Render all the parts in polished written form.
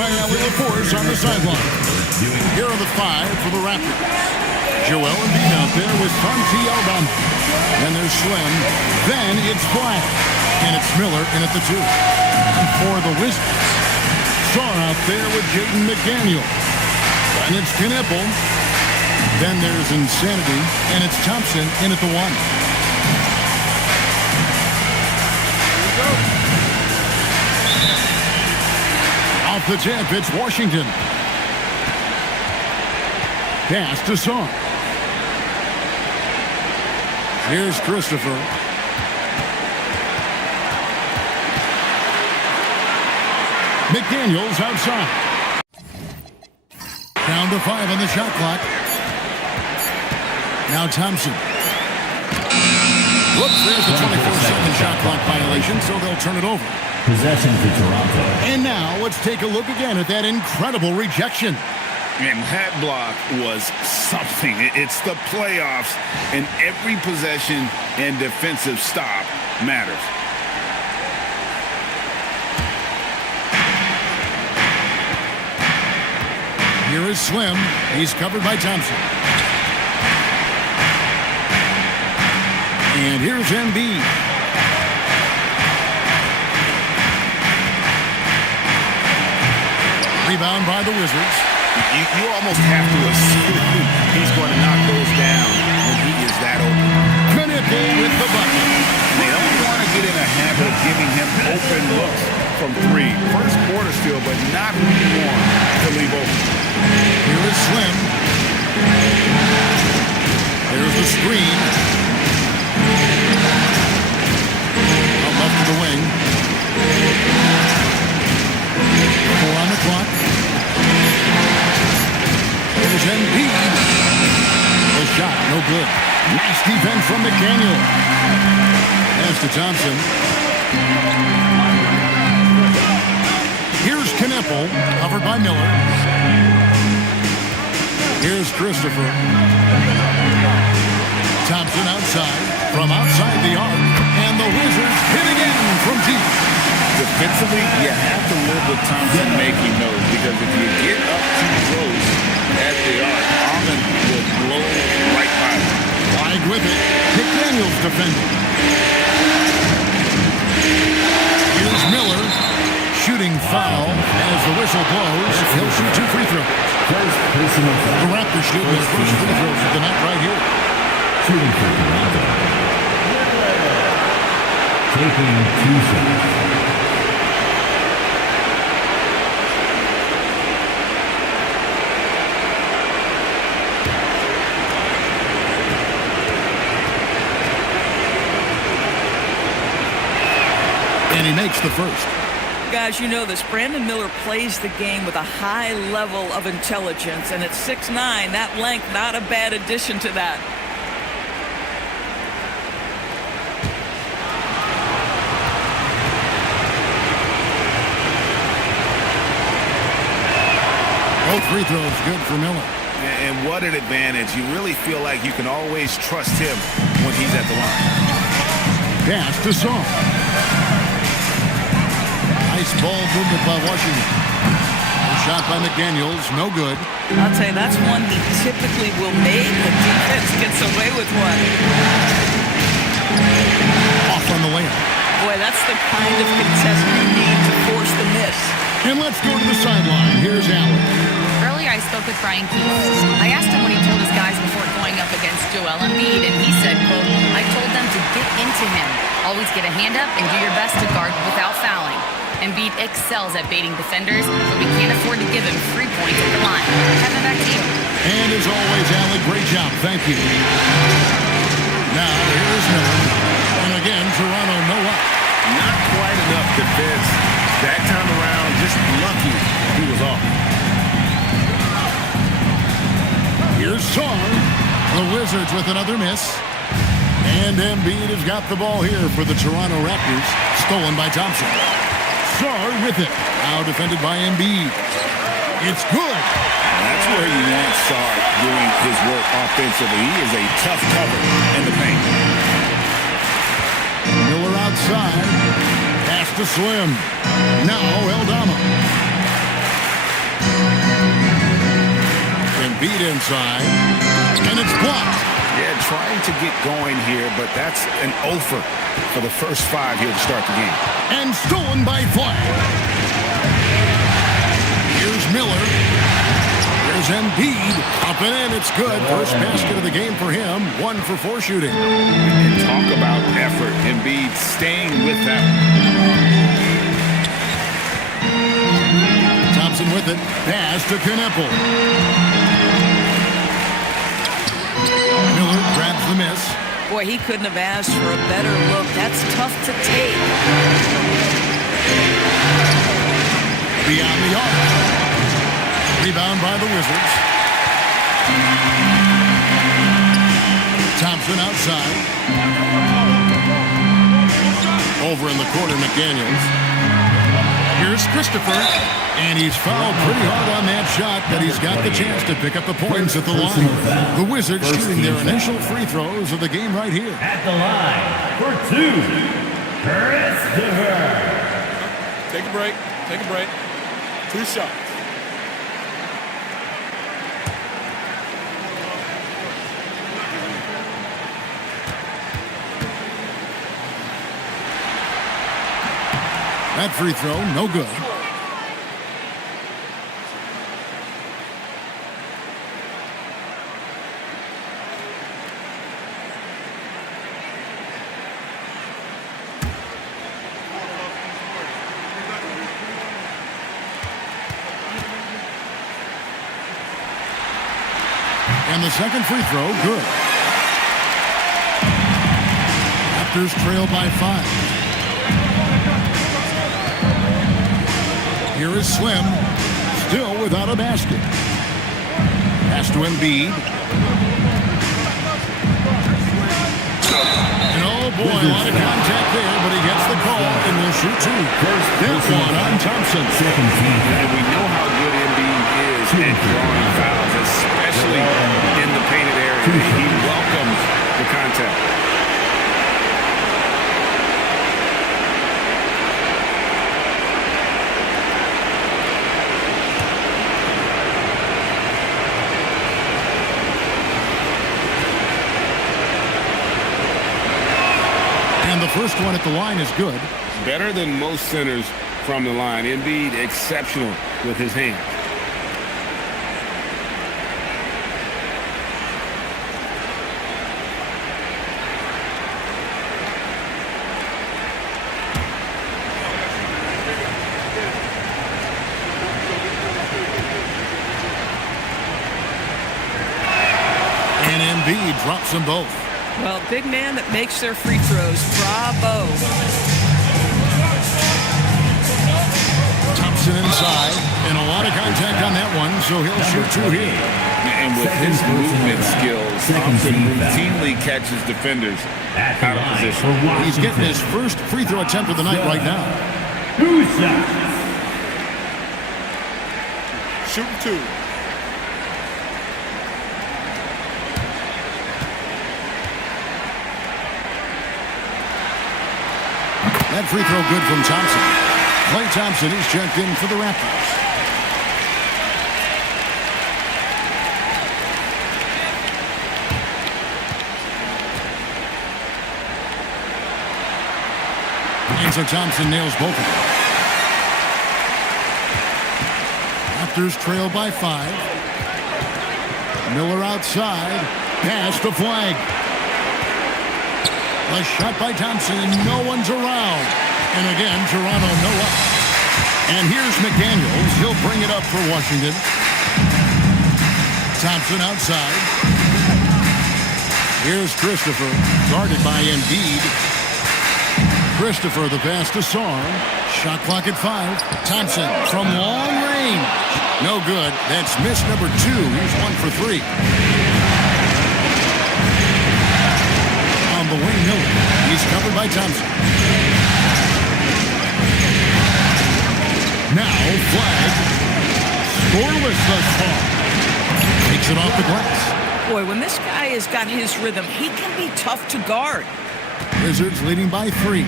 by Allie LaForce on the sideline. Here are the five for the Raptors. Joel Embiid out there with Santi Aldama. Then there's Slim. Then it's Black. And it's Miller in at the 2. And for the Wizards, Sarr out there with Jaden McDaniel. And it's Knipple. Then there's Insanity. And it's Thompson in at the 1. Off the tip, it's Washington. Pass to Sarr. Here's Christopher. McDaniels outside. Down to 5 on the shot clock. Now Thompson. Whoops, there's the 24-second shot clock violation, so they'll turn it over. Possession for Toronto. And now let's take a look again at that incredible rejection. And that block was something. It's the playoffs, and every possession and defensive stop matters. Here is Slim. He's covered by Thompson. And here's Embiid. Rebound by the Wizards. You almost have to assume he's going to knock those down when he is that open. Knipple with the bucket. They don't want to get in a habit of giving him open looks from 3. First quarter still, but not who you want to leave open. Here is Slim. There's the screen. Out left of the wing. 4 on the clock. There's Embiid. The shot, no good. Nice defense from McDaniel. Pass to Thompson. Here's Knipple, covered by Miller. Here's Christopher. Thompson outside, from outside the arc. And the Wizards hit again from deep. Defensively, you have to live with Thompson making those, because if you get up too close at the arc, Almond will blow right by him. Wide with it. McDaniels defending. Here's Miller. Shooting foul as the whistle blows. He'll shoot 2 free throws. The Raptors shooting his first free throws of the night right here. Shooting for Toronto. Taking 2 shots. And he makes the first. Guys, you know this. Brandon Miller plays the game with a high level of intelligence, and at 6'9", that length, not a bad addition to that. Both free throws good for Miller. And what an advantage. You really feel like you can always trust him when he's at the line. Pass to Sarr. Nice ball movement by Washington. Shot by McDaniels, no good. I'll tell you, that's one he typically will make. The defense gets away with one. Off on the layup. Boy, that's the kind of contest you need to force the miss. And let's go to the sideline. Here's Allen. Earlier, I spoke with Brian Keith. I asked him what he told his guys before going up against Joel Embiid, and he said, quote, I told them to get into him. Always get a hand up and do your best to guard without fouling. Embiid excels at baiting defenders, but we can't afford to give him 3 points at the line. Kevin, back to you. And as always, Allen, great job. Thank you. Now, here's Miller. And again, Toronto no up. Not quite enough defense. That time around, just lucky he was off. Here's Sarr. The Wizards with another miss. And Embiid has got the ball here for the Toronto Raptors. Stolen by Thompson. Sarr with it. Now defended by Embiid. It's good. That's where you want Sarr doing his work offensively. He is a tough cover in the paint. Miller outside. Pass to Slim. Now Aldama. Embiid inside, and it's blocked. Yeah, trying to get going here, but that's an offer for the first 5 here to start the game. And stolen by Flag. Here's Miller. Here's Embiid. Up and in. It's good. First basket of the game for him. 1 for 4 shooting. And talk about effort. Embiid staying with that. Thompson with it. Pass to Kneppel. Miller grabs the miss. Boy, he couldn't have asked for a better look. That's tough to take. Beyond the arc. Rebound by the Wizards. Thompson outside. Over in the corner, McDaniels. Here's Christopher. And he's fouled pretty hard on that shot, but he's got the chance to pick up the points at the line. The Wizards shooting their initial free throws of the game right here. At the line for 2, Christopher. Take a break. Take a break. 2 shots. That free throw, no good. And the second free throw, good. Raptors trail by 5. Here is Slim, still without a basket. Pass to Embiid. And oh boy, a lot of contact there, but he gets the call and will shoot 2. That one on Thompson. And we know how good Embiid is at drawing fouls, especially in the painted area. He welcomes the contact. And the first one at the line is good. Better than most centers from the line. Embiid exceptional with his hands. And Embiid drops them both. Well, big man that makes their free throws. Bravo. Thompson inside, and a lot of contact on that one, so he'll shoot 2 here. And with his movement skills, Thompson routinely catches defenders out of position. He's getting his first free throw attempt of the night right now. Shooting 2. That free throw good from Thompson. Klay Thompson is checked in for the Raptors. And so Thompson nails both of them. Raptors trail by 5. Miller outside. Pass to Flag. A shot by Thompson, and no one's around. And again, Toronto no up. And here's McDaniels. He'll bring it up for Washington. Thompson outside. Here's Christopher, guarded by Embiid. Christopher, the pass to Sarr. Shot clock at 5. Thompson from long range. No good. That's miss number 2. He's 1 for 3. The wing, Miller. He's covered by Thompson. Now, Flag. Scoreless thus far. Takes it off the glass. Boy, when this guy has got his rhythm, he can be tough to guard. Wizards leading by 3.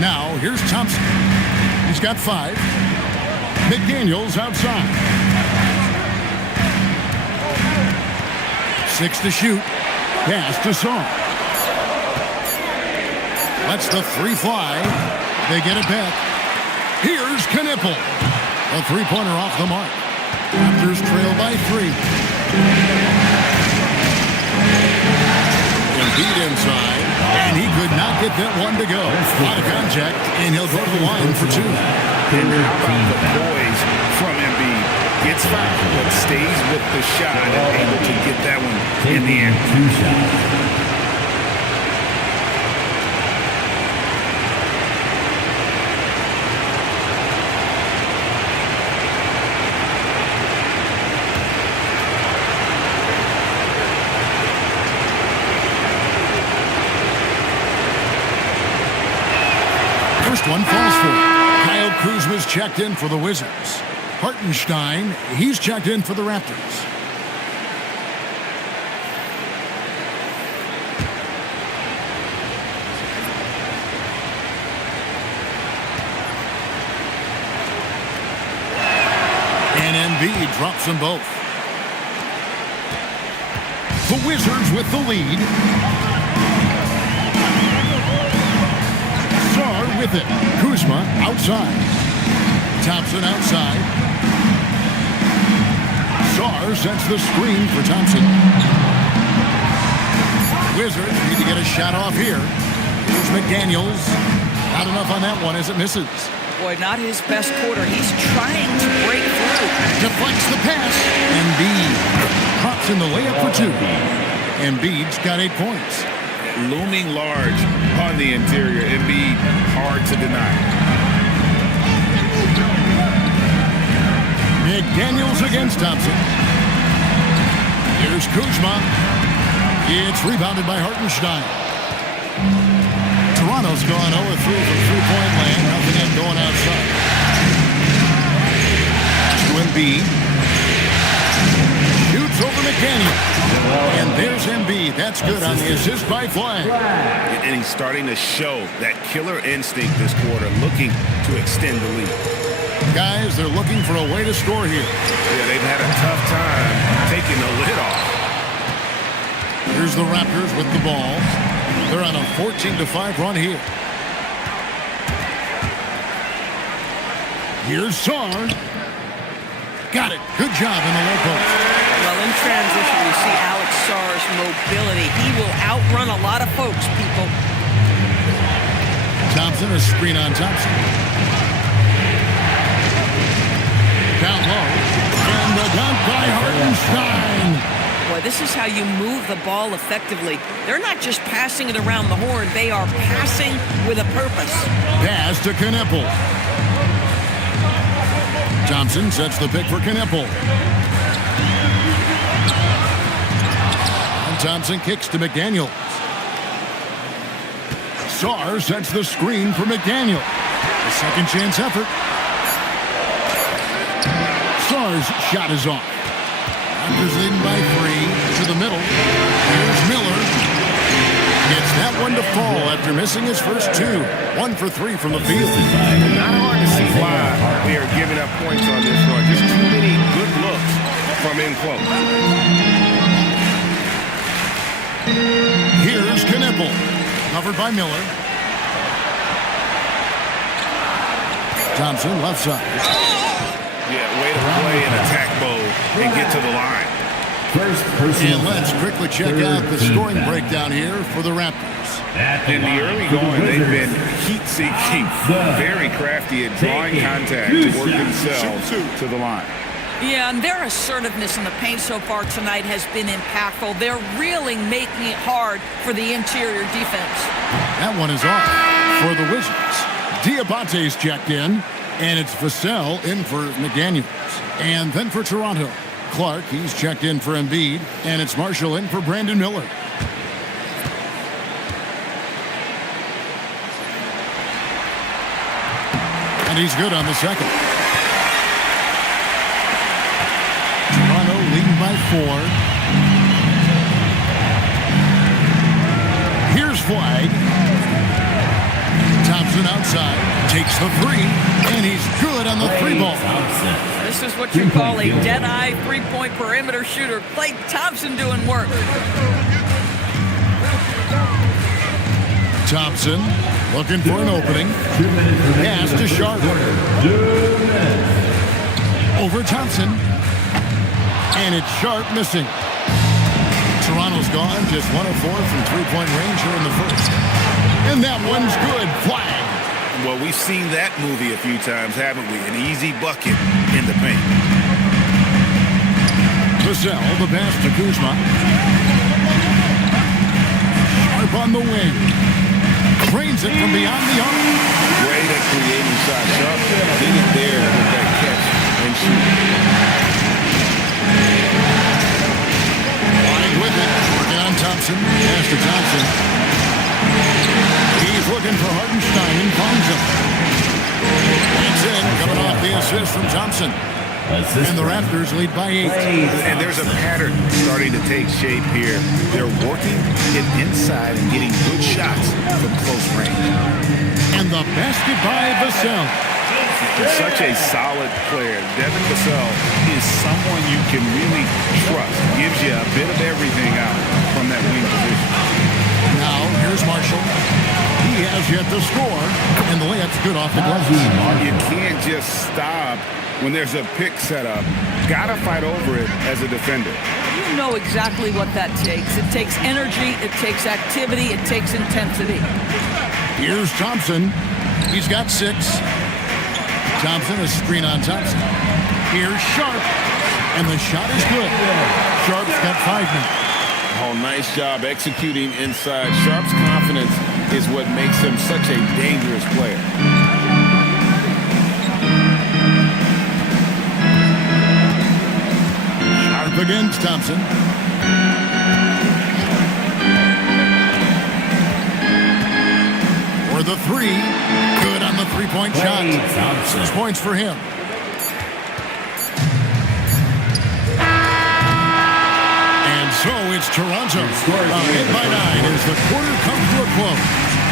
Now, here's Thompson. He's got 5. McDaniels outside. 6 to shoot. Pass to Song. Lets the 3 fly. They get it back. Here's Knipple. A three-pointer off the mark. Raptors trail by 3. Embiid inside, and he could not get that one to go. A lot of contact, and he'll go to the line for 2. And how about the poise from Embiid? Gets fouled, but stays with the shot and able to get that one in the end. 2 shots. First one falls for it. Kyle Kuzma's checked in for the Wizards. Hartenstein, he's checked in for the Raptors. And Embiid drops them both. The Wizards with the lead. Sarr with it. Kuzma outside. Thompson outside. Sarr sets the screen for Thompson. Wizards need to get a shot off here. Here's McDaniels. Not enough on that one as it misses. Boy, not his best quarter. He's trying to break through. Deflects the pass. Embiid pops in the layup for 2. Embiid's got 8 points. Looming large on the interior. Embiid, hard to deny. McDaniels against Thompson. Here's Kuzma. It's rebounded by Hartenstein. Toronto's gone 0-3 from three-point land. Nothing yet going outside. To Embiid. Shoots over McDaniel. And there's Embiid. That's good on the assist by Flag. And he's starting to show that killer instinct this quarter, looking to extend the lead. Guys, they're looking for a way to score here. Yeah, they've had a tough time taking the lid off. Here's the Raptors with the ball. They're on a 14-5 run here. Here's Sarr. Got it. Good job in the low post. Well, in transition, you see Alex Sarr's mobility. He will outrun a lot of folks, people. Thompson, a screen on Thompson. Down low. And the dunk by Hartenstein. Boy, this is how you move the ball effectively. They're not just passing it around the horn. They are passing with a purpose. Pass to Knipple. Thompson sets the pick for Knipple. And Thompson kicks to McDaniel. Sarr sets the screen for McDaniel. A second chance effort. Sarr's shot is off. Raptors leading by 3 to the middle. Here's Miller. Gets that one to fall after missing his first 2. 1 for 3 from the field. Not hard to see why they are giving up points on this run. Just too many good looks from in close. Here's Knipple. Covered by Miller. Thompson left side. Yeah, way to play an attack mode and get to the line. And let's quickly check out the scoring breakdown here for the Raptors. In the early going, they've been heat-seeking, very crafty at drawing contact to work themselves to the line. Yeah, and their assertiveness in the paint so far tonight has been impactful. They're really making it hard for the interior defense. That one is off for the Wizards. Diabante's checked in, and it's Vassell in for McDaniels. And then for Toronto, Clark, he's checked in for Embiid, and it's Marshall in for Brandon Miller. And he's good on the second. Toronto leading by 4. Here's Flag. Thompson outside, takes the three, and he's good on the three ball. This is what you call a dead-eye three-point perimeter shooter. Klay Thompson doing work. Thompson looking for an opening. Pass to Sharp. Over Thompson. And it's Sharp missing. Toronto's gone, just 1 of 4 from three-point range here in the first. And that one's good. Flag. Well, we've seen that movie a few times, haven't we? An easy bucket in the paint. Vassell, the pass to Kuzma. Sharp on the wing. Trains it from beyond the arc. Great at creating shots. Sharp did it there with that catch and shoot. Wide with it. Working on Thompson. Pass to Thompson. He's looking for Hartenstein and finds him. That's in. Coming off the assist from Thompson. And the Raptors lead by 8. And there's a pattern starting to take shape here. They're working it inside and getting good shots from close range. And the basket by Vassell. He's such a solid player. Devin Vassell is someone you can really trust. Gives you a bit of everything out from that wing position. Now, here's Marshall. He has yet to score. And the layup's good off the glass. You can't just stop when there's a pick set up. Gotta fight over it as a defender. You know exactly what that takes. It takes energy, it takes activity, it takes intensity. Here's Thompson. He's got 6. Thompson, a screen on Thompson. Here's Sharp. And the shot is good. Sharp's got 5 now. Oh, nice job executing inside. Sharp's confidence is what makes him such a dangerous player. Sharp against Thompson. For the 3. Good on the three-point shot. 6 points for him. And so it's Toronto. Ahead by 9 as the quarter comes to a close.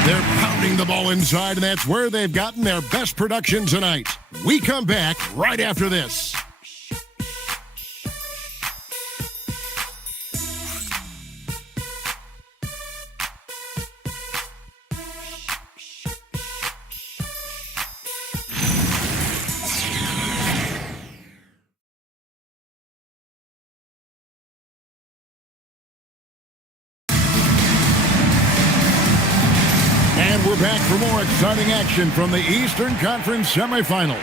They're pounding the ball inside, and that's where they've gotten their best production tonight. We come back right after this. And we're back for more exciting action from the Eastern Conference semifinal.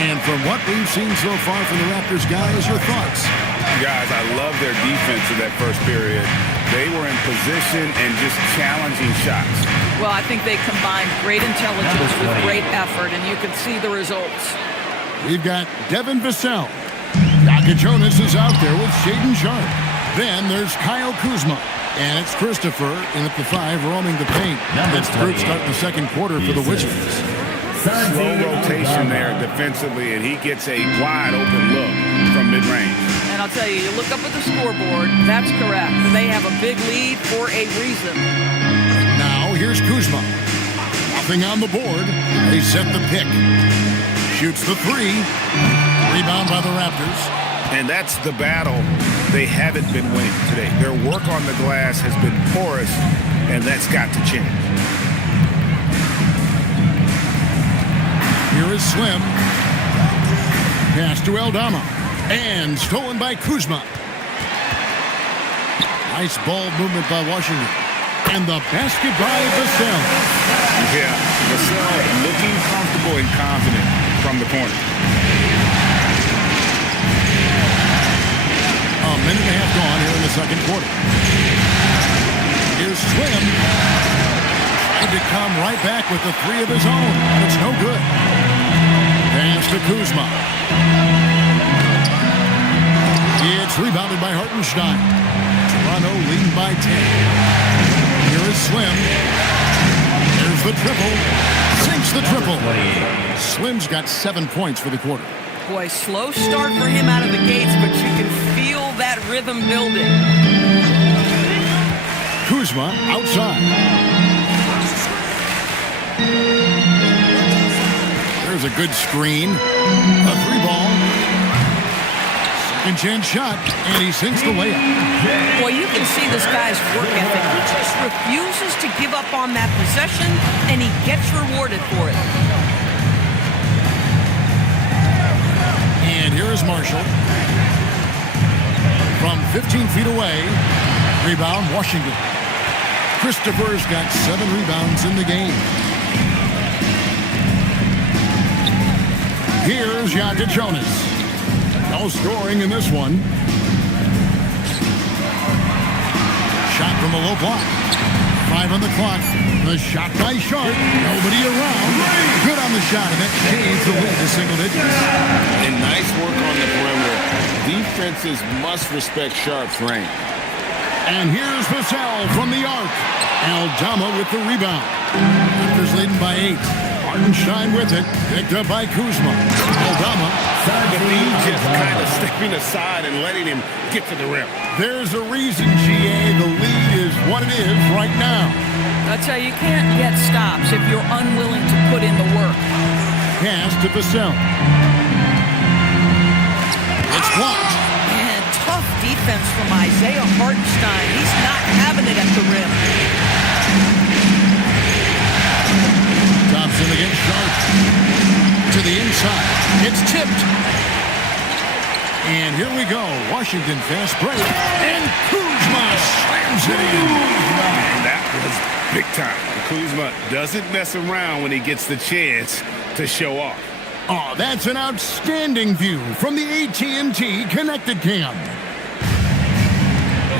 And from what we've seen so far from the Raptors, guys, your thoughts? Guys, I love their defense in that first period. They were in position and just challenging shots. Well, I think they combined great intelligence with great effort, and you can see the results. We've got Devin Vassell. Yaka Jonas is out there with Shaedon Sharp. Then there's Kyle Kuzma. And it's Christopher in at the 5 roaming the paint. That's the group starting the second quarter for the Wizards. Slow rotation there defensively, and he gets a wide open look from mid-range. And I'll tell you, you look up at the scoreboard, that's correct. They have a big lead for a reason. Now here's Kuzma. Nothing on the board. They set the pick. Shoots the 3. Rebound by the Raptors. And that's the battle they haven't been winning today. Their work on the glass has been porous, and that's got to change. Here is Slim. Pass to Aldama. And stolen by Kuzma. Nice ball movement by Washington. And the basket by Vassell. Yeah, Vassell looking comfortable and confident from the corner. A minute and a half gone here in the second quarter. Here's Slim. Tried to come right back with the 3 of his own. It's no good. Pass to Kuzma. It's rebounded by Hartenstein. Toronto leading by 10. Here is Slim. There's the triple. Sinks the triple. Slim's got 7 points for the quarter. Boy, slow start for him out of the gates, but you can feel that rhythm building. Kuzma outside. There's a good screen. A 3-ball. Second chance shot, and he sinks the layup. Well, you can see this guy's work ethic. He just refuses to give up on that possession, and he gets rewarded for it. And here is Marshall. From 15 feet away. Rebound, Washington. Christopher's got 7 rebounds in the game. Here's Yaka Jonas. No scoring in this one. Shot from the low block. 5 on the clock. The shot by Sharp. Nobody around. Good on the shot, and that changes the lead to single digits. And nice work on the perimeter. Defenses must respect Sharp's range. And here's Vassell from the arc. Aldama with the rebound. Raptors leading by 8. Hartenstein with it. Picked up by Kuzma. Aldama. The lead just kind of stepping aside and letting him get to the rim. There's a reason, GA. The lead is what it is right now. That's how you can't get stops if you're unwilling to put in the work. Pass to Vassell. It's blocked. Man, tough defense from Isaiah Hartenstein. He's not having it at the rim. Thompson against Sharp. To the inside. It's tipped. And here we go. Washington fast break. And Kuzma slams it in. And that was big time. Kuzma doesn't mess around when he gets the chance to show off. Oh, that's an outstanding view from the AT&T Connected Cam.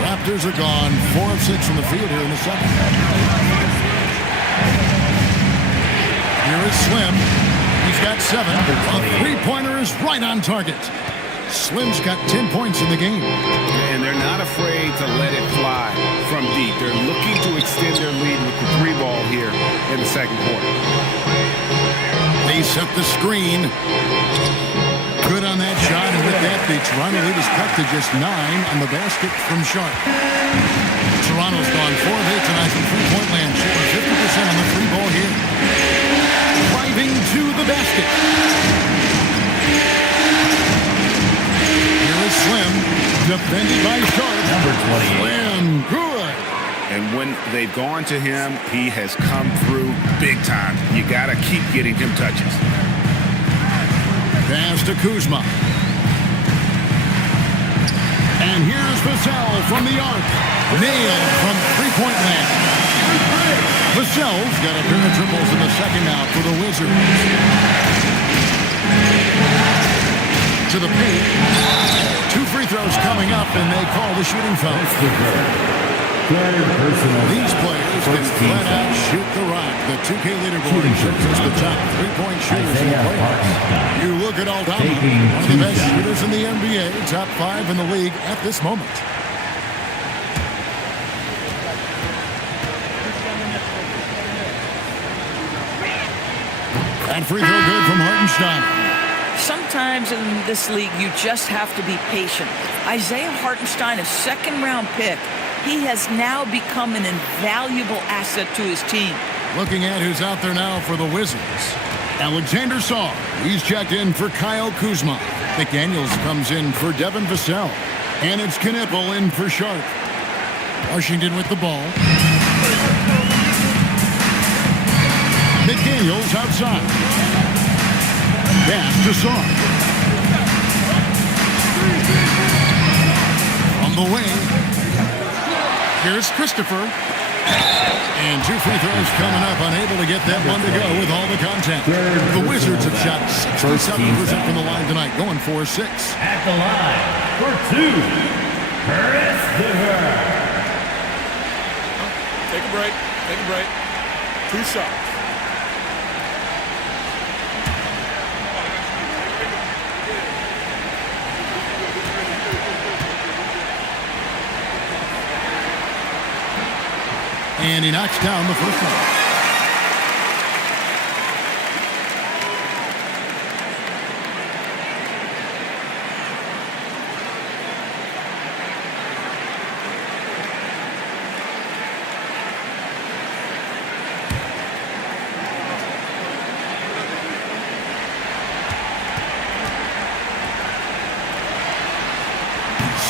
Raptors are gone 4 of 6 from the field here in the second. Here is Slim. He's got 7. A three-pointer is right on target. Slim's got 10 points in the game. And they're not afraid to let it fly from deep. They're looking to extend their lead with the 3-ball here in the second quarter. They set the screen. Good on that shot, and with that, the Toronto lead is cut to just 9 on the basket from Sharp. Toronto's gone 4 of 8 tonight from three-point land, shooting 50% on the 3-ball here. Driving to the basket. Here is Slim, defended by Sharp. Number 28. Slim, good. And when they've gone to him, he has come through big time. You got to keep getting him touches. Pass to Kuzma. And here's Vassell from the arc. Nailed from three-point land. Vassell's got a pair of triples in the second now for the Wizards. To the paint. 2 free throws coming up, and they call the shooting foul. These players can flat out shoot the rock. The 2K leaderboard shows us the top 3-point shooters in the playoffs. You look at Aldama, one of the best shooters in the NBA, top 5 in the league at this moment. That free throw good from Hartenstein. Sometimes in this league, you just have to be patient. Isaiah Hartenstein, a second-round pick. He has now become an invaluable asset to his team. Looking at who's out there now for the Wizards. Alexander Saw. He's checked in for Kyle Kuzma. McDaniels comes in for Devin Vassell. And it's Knipple in for Sharp. Washington with the ball. McDaniels outside. Pass to Saw. From the wing. Here's Christopher. And 2 free throws coming up. Unable to get that one to go with all the contact. The Wizards have shot 67% from the line tonight, going 4-6. At the line for 2, Chris Diver. Take a break. Take a break. 2 shots. And he knocks down the first one.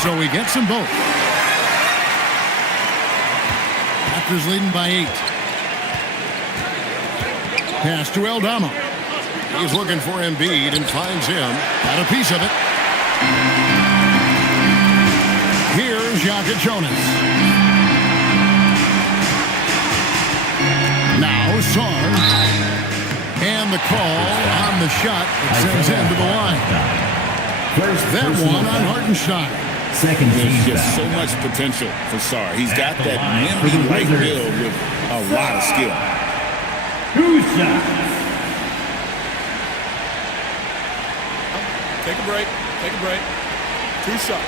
So he gets them both. Raptors leading by 8. Pass to Aldama. He's looking for Embiid and finds him. Got a piece of it. Here's Jonas. Now Sarr. And the call on the shot that sends him to the line. That one on Hartenstein. There's just so much potential for Sarr. He's got that wimpy right build with a lot of skill. Take a break. Take a break. 2 shots.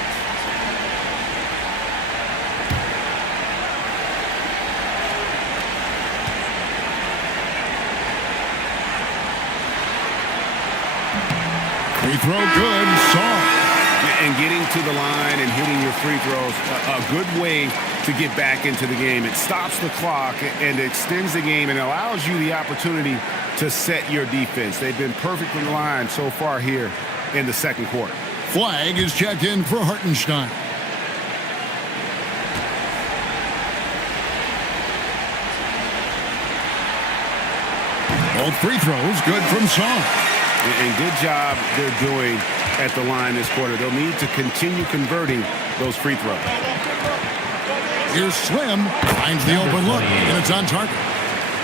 Free throw good. Sarr. And getting to the line and hitting your free throws, a good way to get back into the game. It stops the clock and extends the game and allows you the opportunity to set your defense. They've been perfectly aligned so far here in the second quarter. Flag is checked in for Hartenstein. Both free throws good from Sarr. And good job they're doing at the line this quarter. They'll need to continue converting those free throws. Here's Slim. Finds the open look, and it's on target.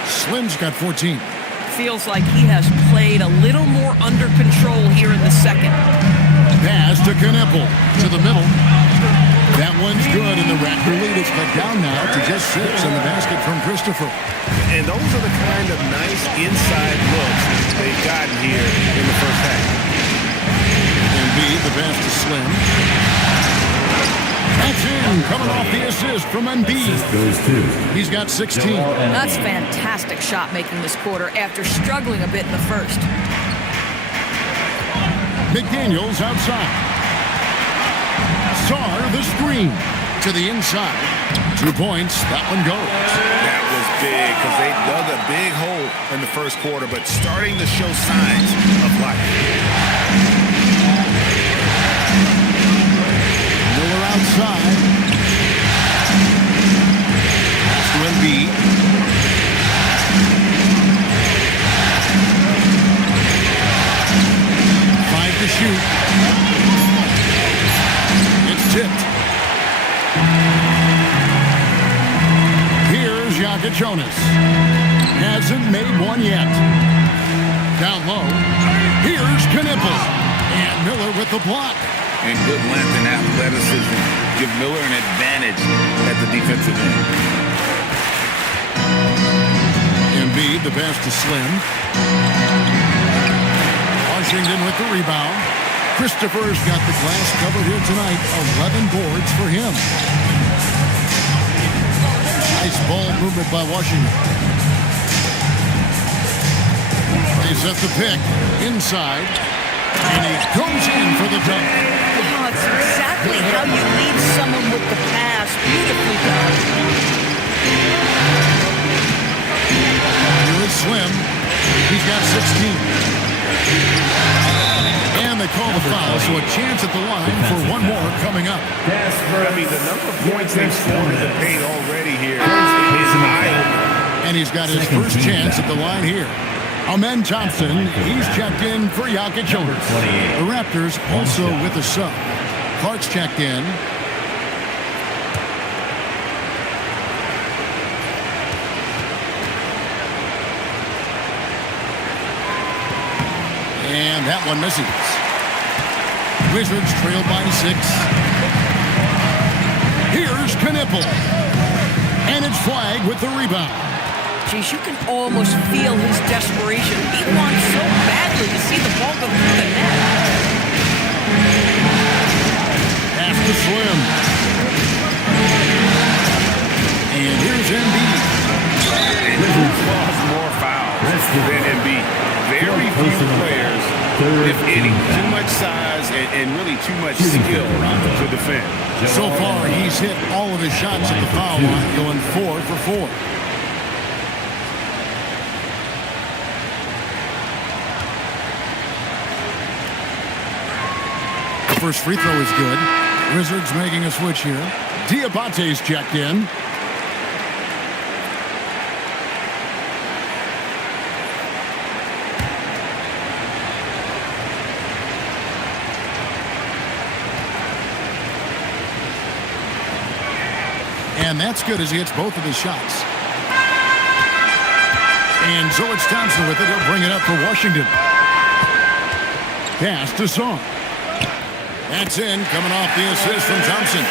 Slim's got 14. Feels like he has played a little more under control here in the second. Pass to Knippel. To the middle. That one's good, and the Raptor lead is cut down now to just 6 in the basket from Christopher. And those are the kind of nice inside looks they've gotten here in the first half. Embiid, the pass to Slim. That's in, coming off the assist from Embiid. He's got 16. That's fantastic shot making this quarter after struggling a bit in the first. McDaniels outside. Sarr the screen to the inside. 2 points. That one goes. That was big because they dug a big hole in the first quarter, but starting to show signs of life. Miller outside. Pass to Embiid. Five to shoot. It's tipped. Here's Jonas. Hasn't made one yet. Down low. Here's Knippel. And Miller with the block. And good length and athleticism give Miller an advantage at the defensive end. Embiid, the pass to Slim. Washington with the rebound. Christopher's got the glass covered here tonight. 11 boards for him. Nice ball movement by Washington. They set the pick inside. And he goes in for the dunk. Oh, it's exactly how you lead someone with the pass. Beautifully done. Here is Slim. He's got 16. And they call the foul, so a chance at the line for one more coming up. I mean, the number of points they've scored in the paint already here is eye-opening. And he's got his first chance at the line here. Amen Thompson, he's checked in for Jonas. The Raptors also with a sub. Clark's checked in. And that one misses. Wizards trail by 6. Here's Knippel. And it's Flag with the rebound. Geez, you can almost feel his desperation. He wants so badly to see the ball go through the net. Pass to Slim. And here's Embiid. And who's lost more fouls than Embiid? Very few players, if any, too much size and really too much skill to defend. So far, he's hit all of his shots at the foul line, going 4 for 4. First free throw is good. Wizards making a switch here. Diabate's checked in. And that's good as he hits both of his shots. And so it's Thompson with it. He'll bring it up for Washington. Pass to Song. That's in, coming off the assist from Thompson.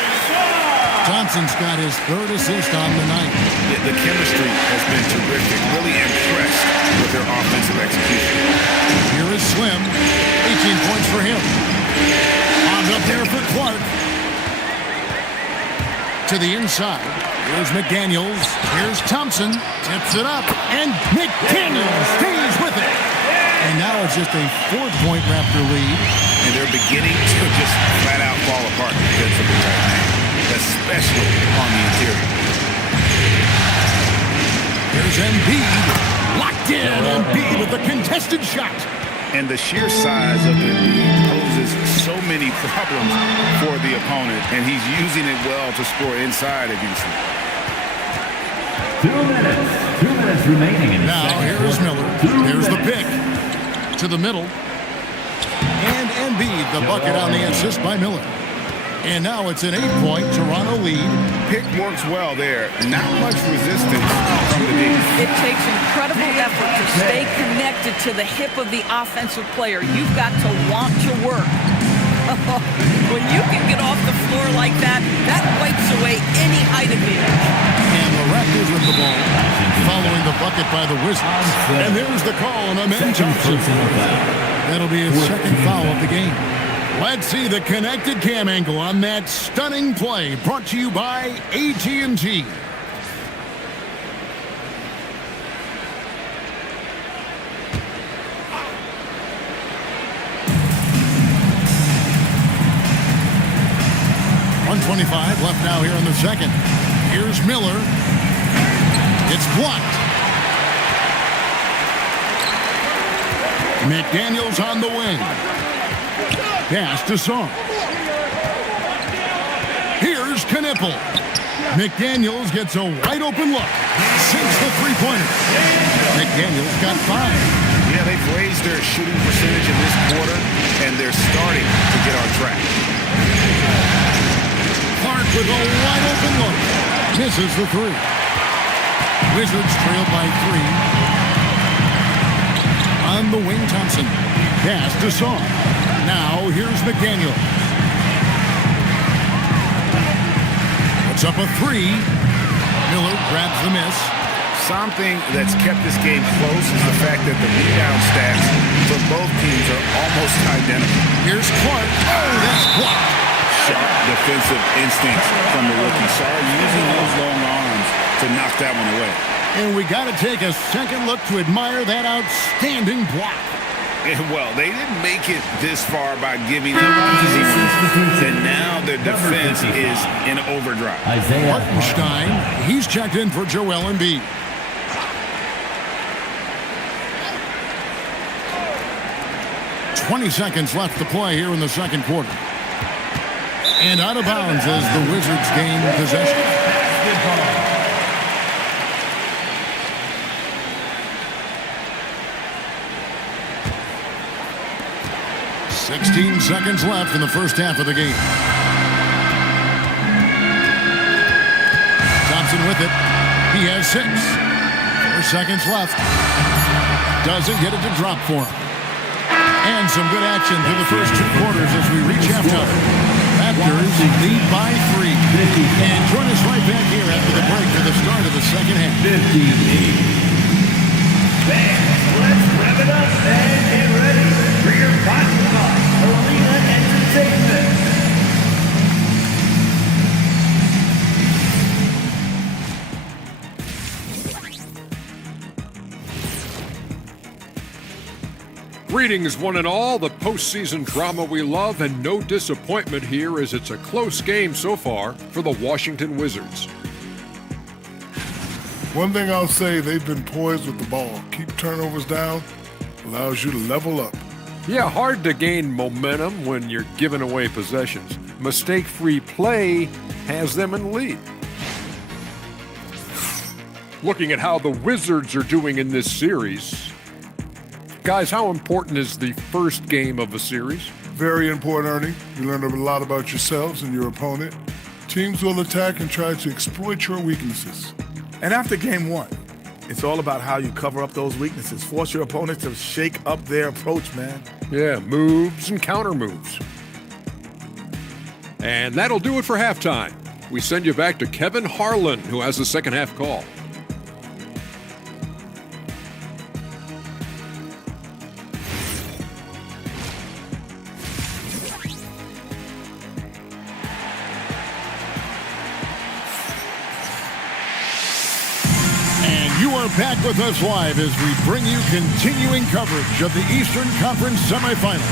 Thompson's got his third assist on the night. The chemistry has been terrific. Really impressed with their offensive execution. Here is Slim. 18 points for him. Arms up there for Clark. To the inside. Here's McDaniels. Here's Thompson. Tips it up. And McDaniels stays with it. And now it's just a 4-point Raptor lead. And they're beginning to just flat out fall apart defensively right now, especially on the interior. Here's Embiid. Locked in. Embiid with a contested shot. And the sheer size of the lead poses so many problems for the opponent, and he's using it well to score inside, as you see. 2 minutes. 2 minutes remaining in the now second here's quarter. Miller. Here's the pick. To the middle. And Embiid, the bucket on the assist by Miller. And now it's an 8-point Toronto lead. Pick works well there. Not much resistance from the D. It takes incredible effort to stay connected to the hip of the offensive player. You've got to want to work. When you can get off the floor like that, that wipes away any height advantage. And the Raptors with the ball, following the bucket by the Wizards. And there's the call on Amen Thompson. That'll be his second foul of the game. Let's see the connected cam angle on that stunning play, brought to you by AT&T. .125 left now here in the second. Here's Miller. It's blocked. McDaniels on the wing. Pass to Song. Here's Knipple. McDaniels gets a wide open look. Sinks the three-pointer. McDaniels got 5. Yeah, they've raised their shooting percentage in this quarter, and they're starting to get on track. Clark with a wide open look. Misses the 3. Wizards trail by 3. On the wing, Thompson. Pass to Song. Now here's McDaniel. Puts up a 3. Miller grabs the miss. Something that's kept this game close is the fact that the rebound stats for both teams are almost identical. Here's Clark. Oh, that's blocked. Sharp defensive instincts from the rookie. Sorry, using those long arms to knock that one away. And we got to take a second look to admire that outstanding block. Well, they didn't make it this far by giving them easy ones, and now their defense is in overdrive. Hartenstein, he's checked in for Joel Embiid. .20 seconds left to play here in the second quarter. And out of bounds as the Wizards gain possession. 16 seconds left in the first half of the game. Thompson with it. He has 6. 4 seconds left. Doesn't get it to drop for him. And some good action through the first 2 quarters as we reach halftime. Raptors lead by 3. And join us right back here after the break for the start of the second half. 58. Let's rev it up and get ready for your Box Arena Entertainment. Greetings, one and all. The postseason drama we love, and no disappointment here as it's a close game so far for the Washington Wizards. One thing I'll say, they've been poised with the ball. Keep turnovers down, allows you to level up. Yeah, hard to gain momentum when you're giving away possessions. Mistake-free play has them in the lead. Looking at how the Wizards are doing in this series. Guys, how important is the first game of a series? Very important, Ernie. You learn a lot about yourselves and your opponent. Teams will attack and try to exploit your weaknesses. And after game one, it's all about how you cover up those weaknesses. Force your opponent to shake up their approach, man. Yeah, moves and counter moves. And that'll do it for halftime. We send you back to Kevin Harlan, who has the second half call. You are back with us live as we bring you continuing coverage of the Eastern Conference semifinals.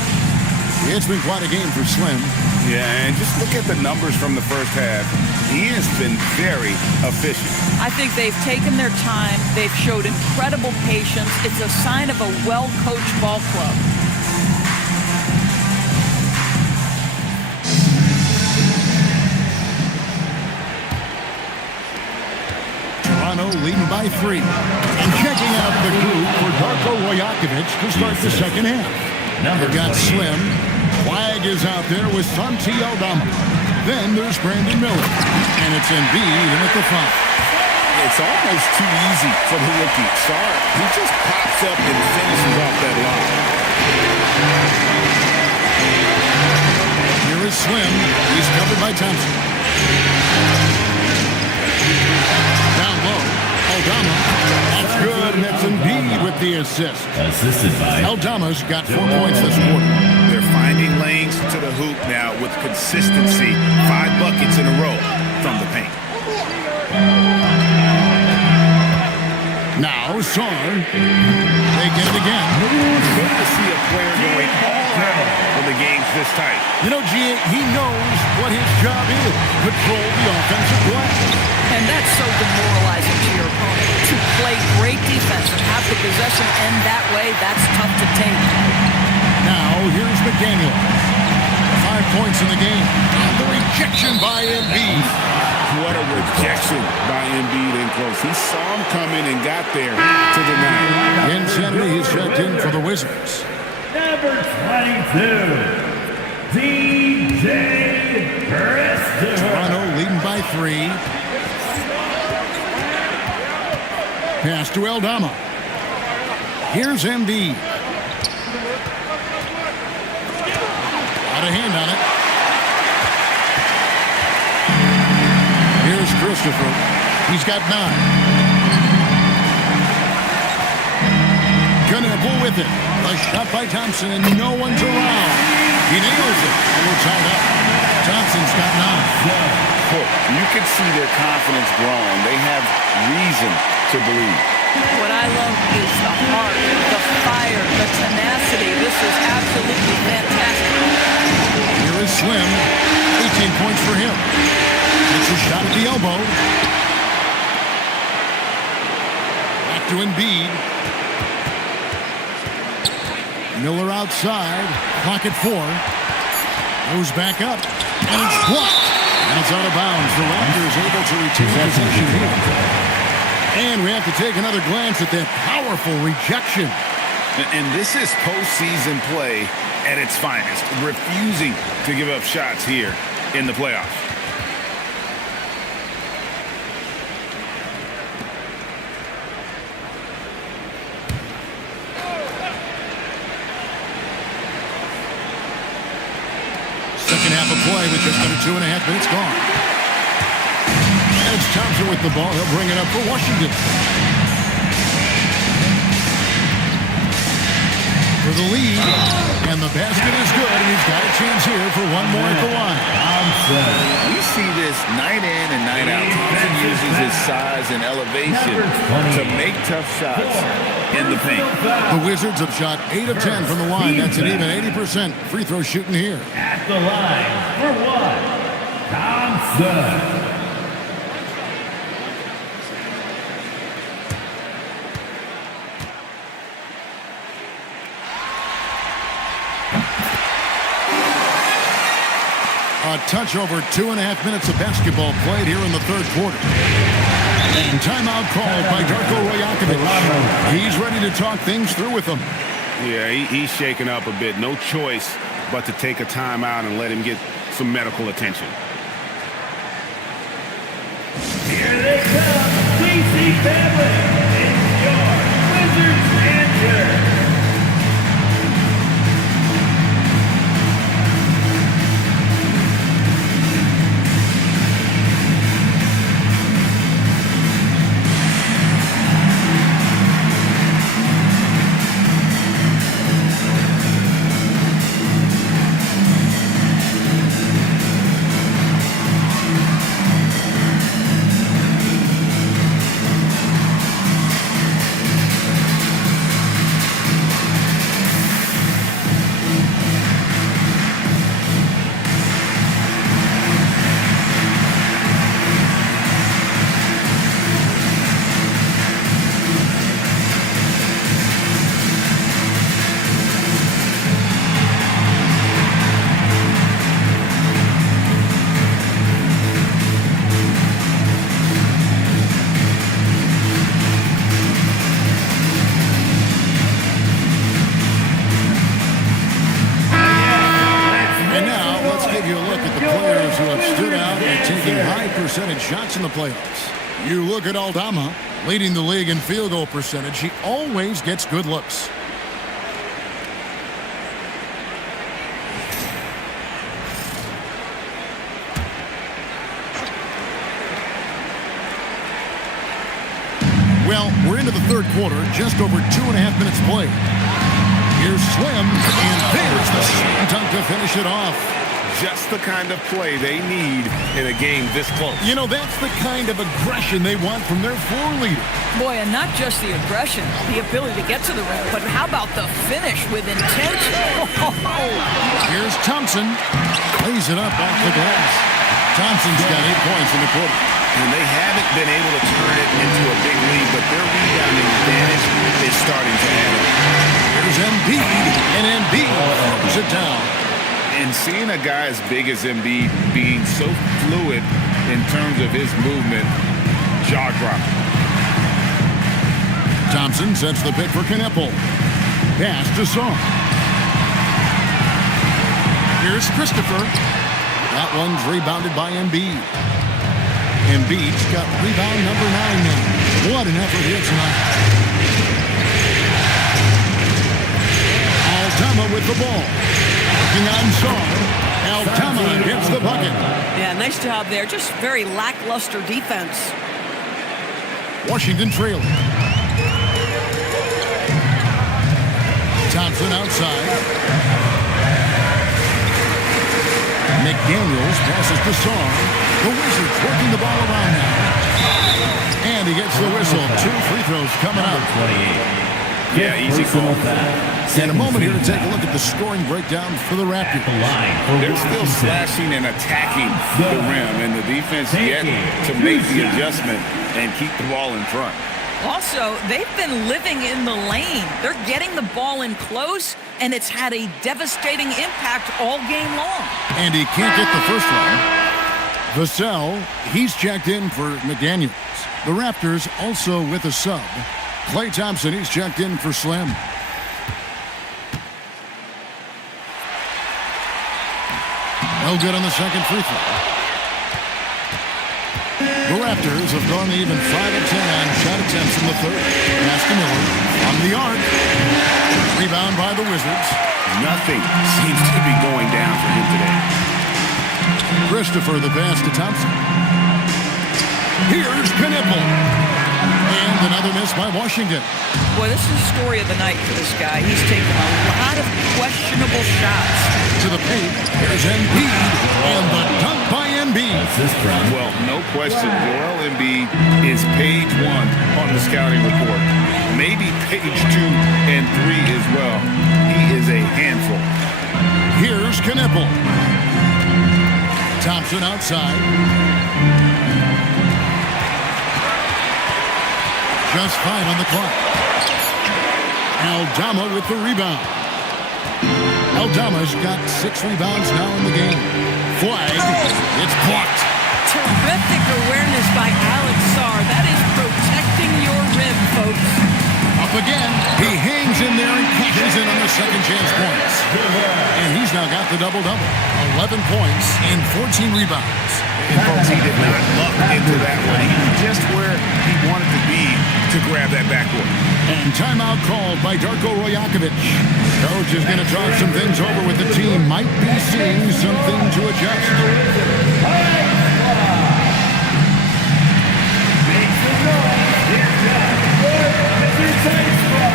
It's been quite a game for Slim. Yeah, and just look at the numbers from the first half. He has been very efficient. I think they've taken their time. They've showed incredible patience. It's a sign of a well-coached ball club. Toronto leading by 3. And checking out the group for Darko Rajakovic to start the second half. They've got Slim. Flag is out there with Santi Aldama. Then there's Brandon Miller. And it's Embiid in at the 5. It's almost too easy for the rookie. Sorry, he just pops up and finishes off that line. Here is Slim. He's covered by Thompson. Down low. Aldama. That's good. And that's Embiid with the assist. Assisted by Aldama's got 4 points this quarter. They're finding lanes to the hoop now with consistency. 5 buckets in a row from the paint. Now, Sar. They get it again. Good to see a player going all out when the game's this tight. You know, G, he knows what his job is. Control the offensive play. And that's so demoralizing to your opponent. To play great defense and have the possession end that way, that's tough to take. Now, here's McDaniel. 5 points in the game. And the rejection by Embiid. What a rejection by Embiid in close. He saw him coming and got there to deny. In center, he's checked in for the Wizards. number 22, DJ Christopher. Toronto leading by 3. Pass to Aldama. Here's Embiid. Got a hand on it. Here's Christopher. He's got 9. Knuckle with it. A shot by Thompson, and no one's around. He nails it. And we're tied up. Thompson's got 9. You can see their confidence growing. They have reason to believe. What I love is the heart, the fire, the tenacity. This is absolutely fantastic. Here is Slim. 18 points for him. It's a shot at the elbow. Back to Embiid. Miller outside. Clock at 4. Goes back up. And it's blocked. And it's out of bounds. The Raptors able to retain possession here. And we have to take another glance at that powerful rejection. And this is postseason play at its finest. Refusing to give up shots here in the playoffs. Second half of play with just under 2.5 minutes gone. And it's Thompson with the ball. He'll bring it up for Washington. For the lead. And the basket is good. And he's got a chance here for one more at the line. We see this night in and night out. Thompson uses his size and elevation to make tough shots in the paint. The Wizards have shot 8 of 10 from the line. That's an even 80% free throw shooting here. At the line for 1, Thompson. A touch over 2.5 minutes of basketball played here in the third quarter. And timeout called by Darko Rajakovic. He's ready to talk things through with them. Yeah, he's shaken up a bit. No choice but to take a timeout and let him get some medical attention. Here they come, DC family. It's your Wizards answer. Shots in the playoffs. You look at Aldama, leading the league in field goal percentage. He always gets good looks. Well, we're into the third quarter, just over 2.5 minutes played. Here's Slim, and there's the slam dunk to finish it off. Just the kind of play they need in a game this close. You know, that's the kind of aggression they want from their floor leader. Boy, and not just the aggression, the ability to get to the rim, but how about the finish with intent? Here's Thompson. Lays it up off the glass. Thompson's got 8 points in the quarter. And they haven't been able to turn it into a big lead, but their rebounding advantage is starting to add up. Here's Embiid, and Embiid throws it down. And seeing a guy as big as Embiid being so fluid in terms of his movement, jaw-dropping. Thompson sets the pick for Knepel. Pass to Song. Here's Christopher. That one's rebounded by Embiid. Embiid's got rebound number 9 now. What an effort here tonight. Aldama with the ball. Working on Song. Aldama gets the bucket. Yeah, nice job there. Just very lackluster defense. Washington trailing. Thompson outside. McDaniels passes to Song. The Wizards working the ball around now. And he gets the whistle. 2 free throws coming up. 28. Yeah, easy call. In a moment here to take a look at the scoring breakdown for the Raptors. They're still slashing and attacking the rim, and the defense yet to make the adjustment and keep the ball in front. Also, they've been living in the lane. They're getting the ball in close, and it's had a devastating impact all game long. And he can't get the first one. Vassell, he's checked in for McDaniels. The Raptors also with a sub. Klay Thompson, he's checked in for Slim. No good on the second free throw. The Raptors have gone even 5 of 10 on shot attempts in the third. Pass to Miller on the arc. Rebound by the Wizards. Nothing seems to be going down for him today. Christopher, the pass to Thompson. Here's Knepel. And another miss by Washington. Boy, this is the story of the night for this guy. He's taken a lot of questionable shots. To the paint, here's Embiid, and the dunk by Embiid. Well, no question, Joel Embiid is page 1 on the scouting report. Maybe page 2 and 3 as well. He is a handful. Here's Knepel. Thompson outside. Just 5 on the clock. Aldama with the rebound. Aldama's got 6 rebounds now in the game. Flag. It's blocked. Terrific awareness by Alex Sarr. That is protecting your rim, folks. Up again. He hangs in there and cashes in on the second chance points. And he's now got the double-double. 11 points and 14 rebounds. And folks, he did not luck into that one. He was just where he wanted to be to grab that backboard. And timeout called by Darko Rojakovic. Coach is going to talk some things over with the team. Might be seeing something to adjust. Make some noise. Here comes your tight spot.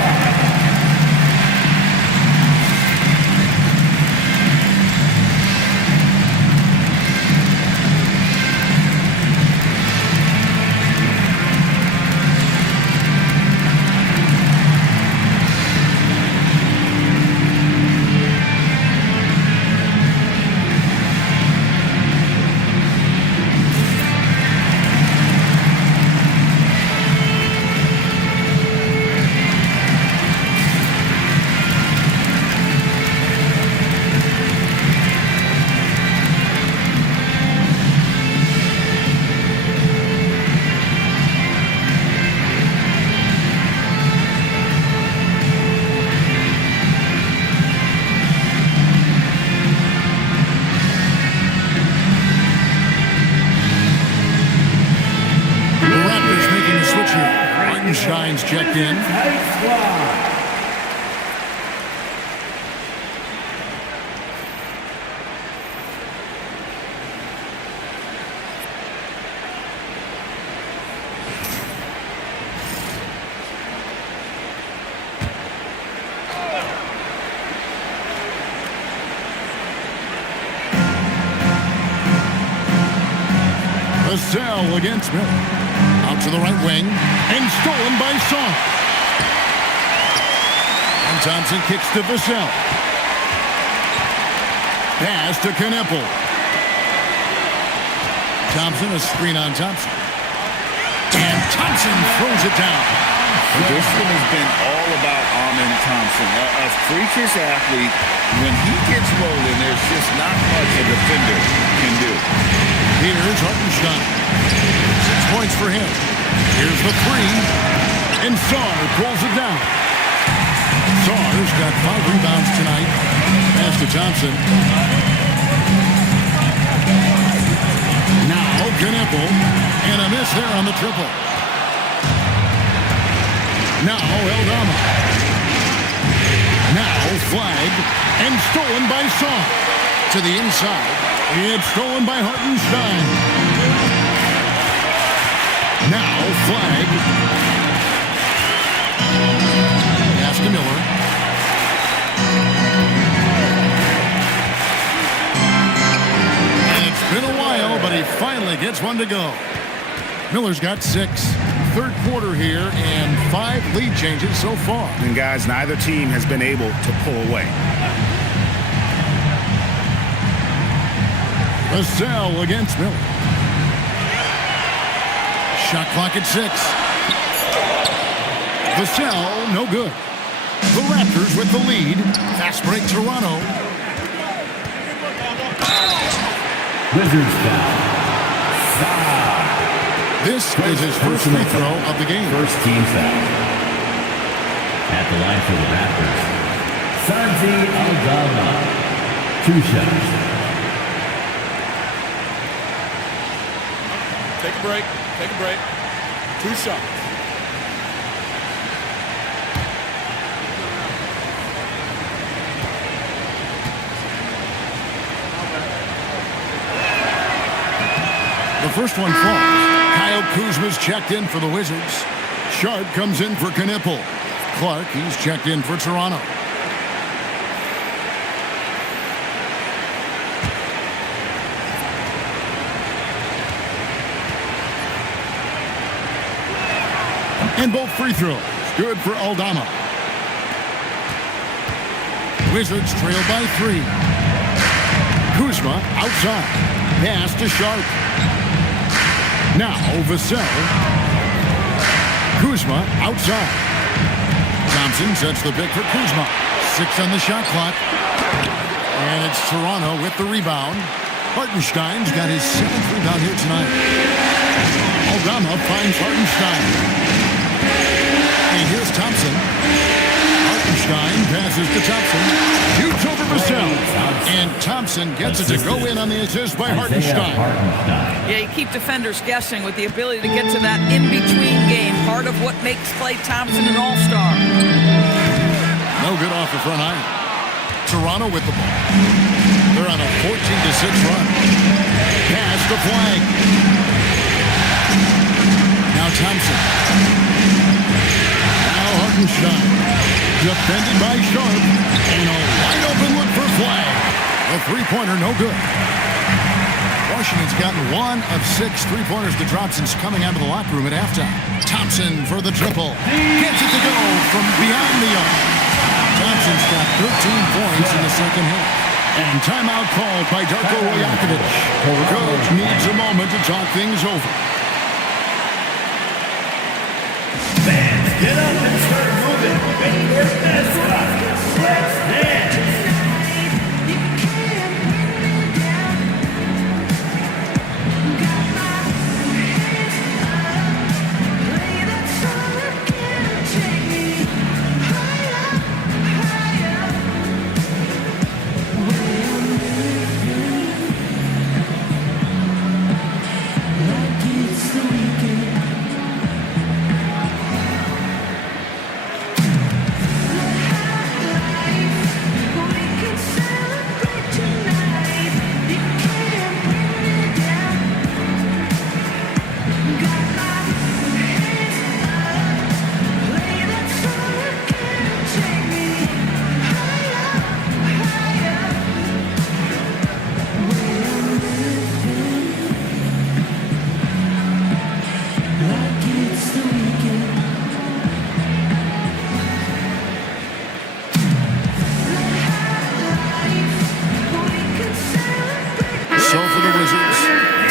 Shine's checked in. Tight squad. Vassell against Miller. Out to the right wing. And stolen by Song. And Thompson kicks to Vassell. Pass to Kneppel. Thompson, a screen on Thompson. And Thompson throws it down. This one has been all about Amen Thompson. A freakish athlete. When he gets rolling, there's just not much a defender can do. Here's Hartenstein. 6 points for him. Here's the three. And Sarr pulls it down. Sarr's got 5 rebounds tonight. Pass to Thompson. Now Kneppel. And a miss there on the triple. Now Aldama. Now flag. And stolen by Sarr. To the inside. It's stolen by Hartenstein. Now flag. Pass to Miller. And it's been a while, but he finally gets one to go. Miller's got 6. Third quarter here and 5 lead changes so far. And guys, neither team has been able to pull away. Vassell against Miller. Shot clock at 6. Vassell, no good. The Raptors with the lead. Fast break Toronto. Wizards foul. This is his first free throw of the game. First team foul. At the line for the Raptors, Santi Aldama. 2 shots. Take a break. Take a break. 2 shots. The first one falls. Kyle Kuzma's checked in for the Wizards. Sharp comes in for Kneppel. Clark, he's checked in for Toronto. And both free throws. Good for Aldama. Wizards trail by 3. Kuzma outside. Pass to Sharp. Now Vassell. Kuzma outside. Thompson sets the pick for Kuzma. 6 on the shot clock. And it's Toronto with the rebound. Hartenstein's got his 7th rebound here tonight. Aldama finds Hartenstein. And here's Thompson. Hartenstein passes to Thompson. Shoots over Vassell. And Thompson gets it to go in on the assist by Hartenstein. Yeah, you keep defenders guessing with the ability to get to that in-between game. Part of what makes Klay Thompson an all-star. No good off the front iron. Toronto with the ball. They're on a 14-6 run. Pass to Flag. Now Thompson. Now Hartenstein. Defended by Sharp. And a wide open look for Flag. A three-pointer, no good. Washington's gotten 1 of 6 three-pointers to drop since coming out of the locker room at halftime. Thompson for the triple. Gets it to go from beyond the arc. Thompson's got 13 points in the second half. And timeout called by Darko Rajakovic. Coach needs a moment to talk things over. Fans, get up and start moving. Make your best rock. Let's dance.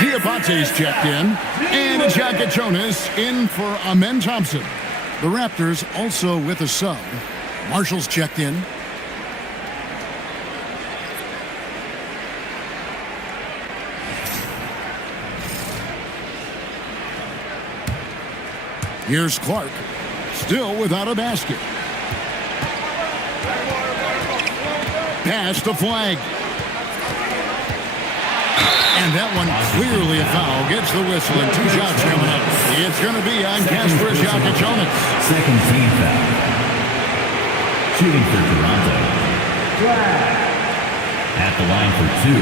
Diabate's checked in, and Jacket Jonas in for Amen Thompson. The Raptors also with a sub. Marshall's checked in. Here's Clark, still without a basket. Pass to Flag. And that one clearly a foul. Gets the whistle and 2 shots coming up. It's going to be on Kasper Jonas. Second team foul. Shooting for Toronto. At the line for 2.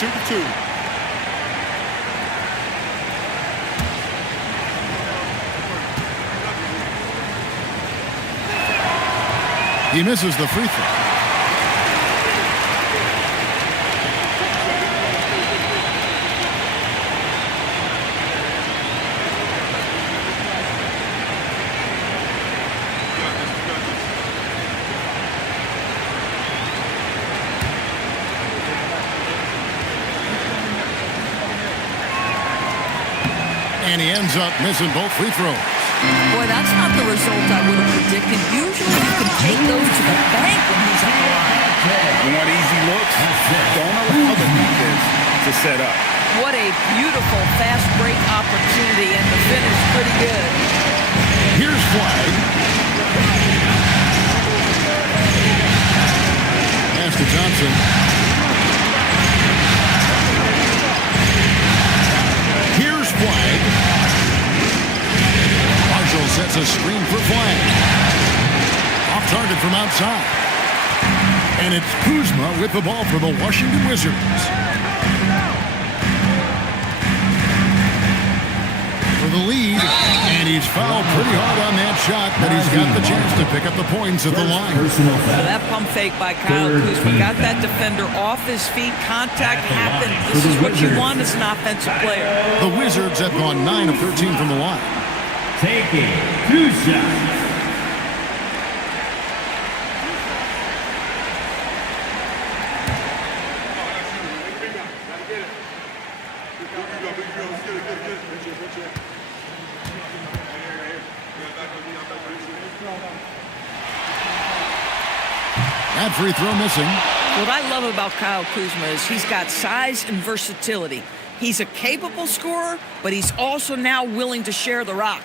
Shoot 2. He misses the free throw. And he ends up missing both free throws. Boy, that's not the result I would have predicted. Usually you can take those to the bank when he's at the line. You want easy looks? Don't allow the defense to set up. What a beautiful fast break opportunity, and the finish pretty good. Here's Flag. Pass to Thompson. Here's Flag. Marshall sets a screen for Flag. Off target from outside. And it's Kuzma with the ball for the Washington Wizards. For the lead, and he's fouled pretty hard on that shot, but he's got the chance to pick up the points at the line. So that pump fake by Kyle Kuzma got that defender off his feet. Contact happened. This is what you want as an offensive player. The Wizards have gone 9 of 13 from the line. Taking 2 shots. That free throw missing. What I love about Kyle Kuzma is he's got size and versatility. He's a capable scorer, but he's also now willing to share the rock.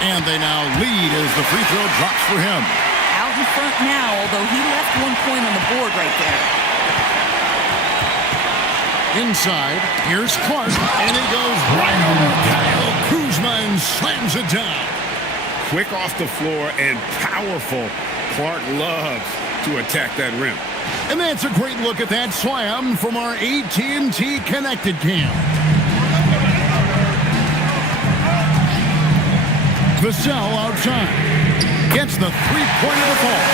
And they now lead as the free throw drops for him. Out in front now, although he left 1 point on the board right there. Inside, here's Clark, and he goes right over Kyle Kuzma and slams it down. Quick off the floor and powerful. Clark loves to attack that rim. And that's a great look at that slam from our AT&T Connected Cam. Vassell outside. Gets the three-pointer to fall.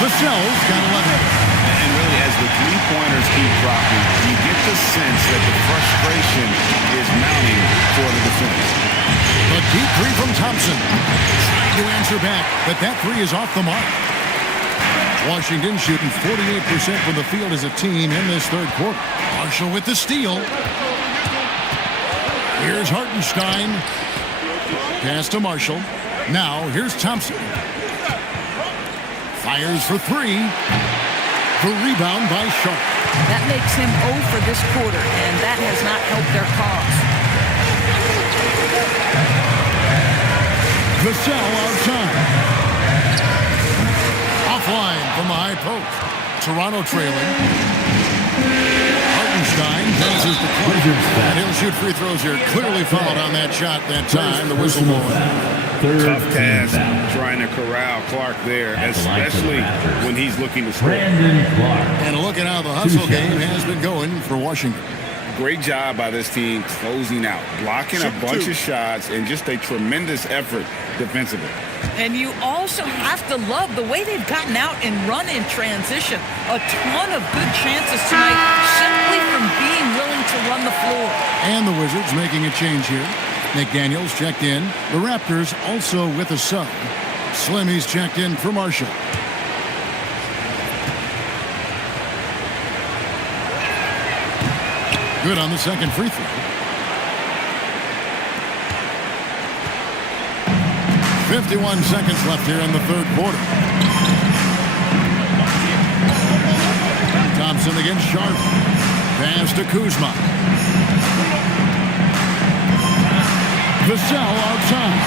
Vassell's got 11. And really, as the three-pointers keep dropping, you get the sense that the frustration is mounting for the defense. A deep three from Thompson. Trying to answer back, but that three is off the mark. Washington shooting 48% from the field as a team in this third quarter. Marshall with the steal. Here's Hartenstein. Pass to Marshall. Now here's Thompson. Fires for three. The rebound by Sharp. That makes him 0 for this quarter, and that has not helped their cause. Vassell outside. Offline from the high post. Toronto trailing. Hartenstein passes to Clark. And he'll shoot free throws here. Clearly fouled on that shot that time. The whistle blowing. Tough task trying to corral Clark there, especially when he's looking to score. And look at how the hustle game has been going for Washington. Great job by this team closing out, blocking a bunch of shots, and just a tremendous effort defensively. And you also have to love the way they've gotten out and run in transition. A ton of good chances tonight simply from being willing to run the floor. And the Wizards making a change here. McDaniels checked in. The Raptors also with a sub. Slimmy's checked in for Marshall. Good on the second free throw. 51 seconds left here in the third quarter. Thompson against Sharp. Pass to Kuzma. Vassell outside.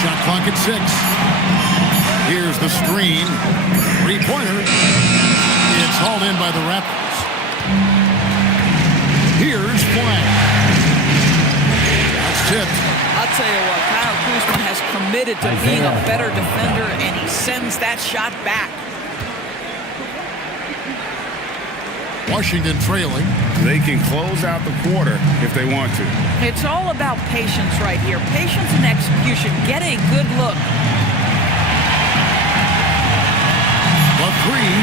Shot clock at 6. Here's the screen. Three-pointer. It's hauled in by the Raptors. Here's Flag. That's tipped. I'll tell you what, Kyle Kuzma has committed to being a better defender, and he sends that shot back. Washington trailing. They can close out the quarter if they want to. It's all about patience right here. Patience and execution. Get a good look. The three.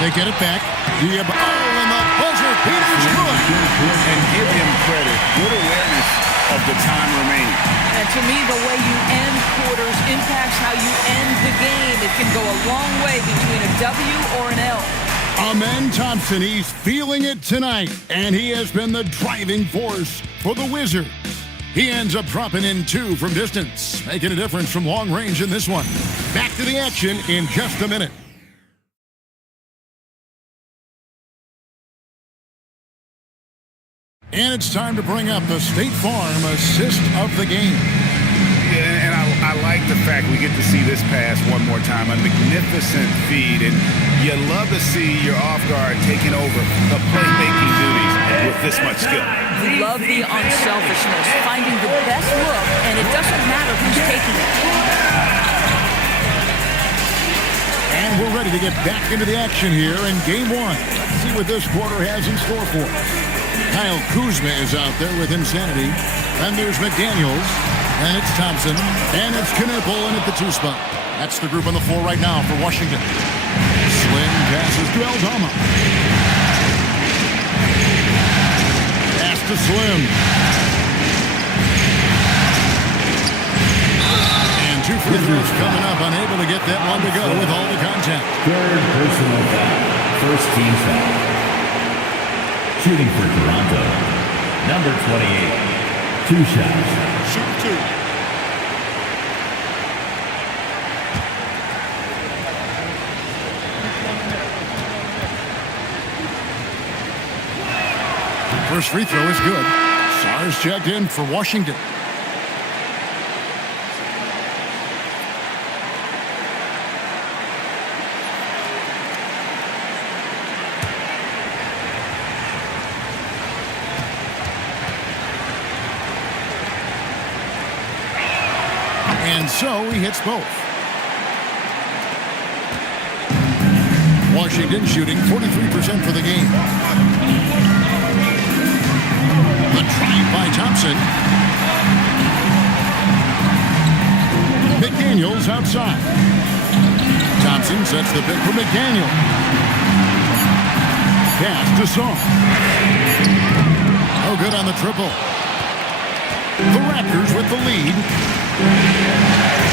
They get it back. And the buzzer beater's good. And give him credit. Good awareness of the time remaining. And to me, the way you end quarters impacts how you end the game. It can go a long way between a W or an L. Amen Thompson, he's feeling it tonight, and he has been the driving force for the Wizards. He ends up dropping in 2 from distance, making a difference from long range in this one. Back to the action in just a minute. And it's time to bring up the State Farm assist of the game. Yeah, and I like the fact we get to see this pass one more time. A magnificent feed, and you love to see your off guard taking over the playmaking duties with this much skill. You love the unselfishness, finding the best look, and it doesn't matter who's taking it. And we're ready to get back into the action here in Game 1. Let's see what this quarter has in store for us. Kyle Kuzma is out there with insanity. And there's McDaniels. And it's Thompson. And it's Knipple in at the 2 spot. That's the group on the floor right now for Washington. Slim passes to Aldama. Pass to Slim. And 2 free throws coming up. Unable to get that one to go with all the contact. Third personal foul. First team foul. Shooting for Toronto, number 28. 2 shots. Shoot 2. First free throw is good. Sar's checked in for Washington. And so he hits both. Washington shooting 43% for the game. The drive by Thompson. McDaniels outside. Thompson sets the pick for McDaniel. Pass to Song. No good on the triple. The Raptors with the lead.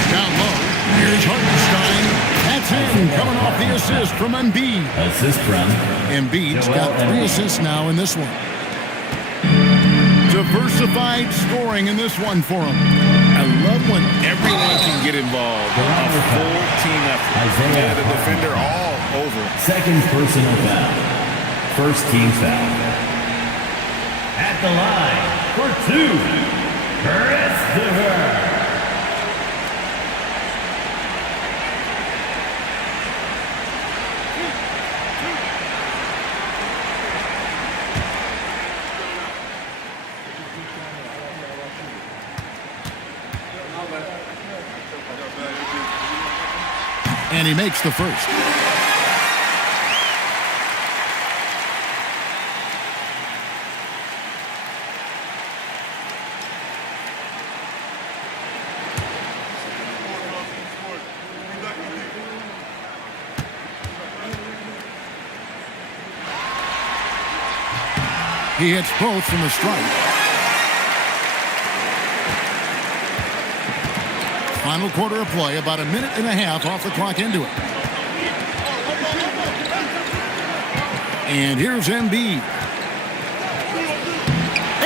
Down low. Here's Hartenstein. That's in. Coming off the assist from Embiid. Assist from Embiid's got 3 assists now in this one. Diversified scoring in this one for him. I love when everyone can get involved. A full team effort. And the defender all over. Second personal foul. First team foul. At the line for 2. Christopher. And he makes the first. He hits both from the strike. Final quarter of play, about a minute and a half off the clock into it. And here's Embiid.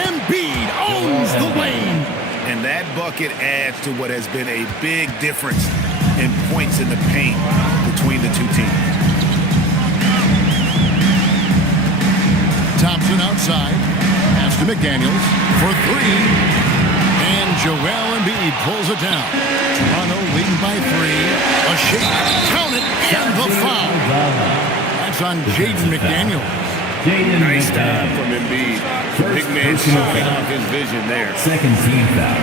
Embiid owns the lane. And that bucket adds to what has been a big difference in points in the paint between the two teams. Thompson outside. Pass to McDaniels for 3. And Joel Embiid pulls it down. Toronto leading by 3. A shake. Count it. And the foul. That's on Jaden McDaniels. Nice job from Embiid. Big man showing off his vision there. Second team foul.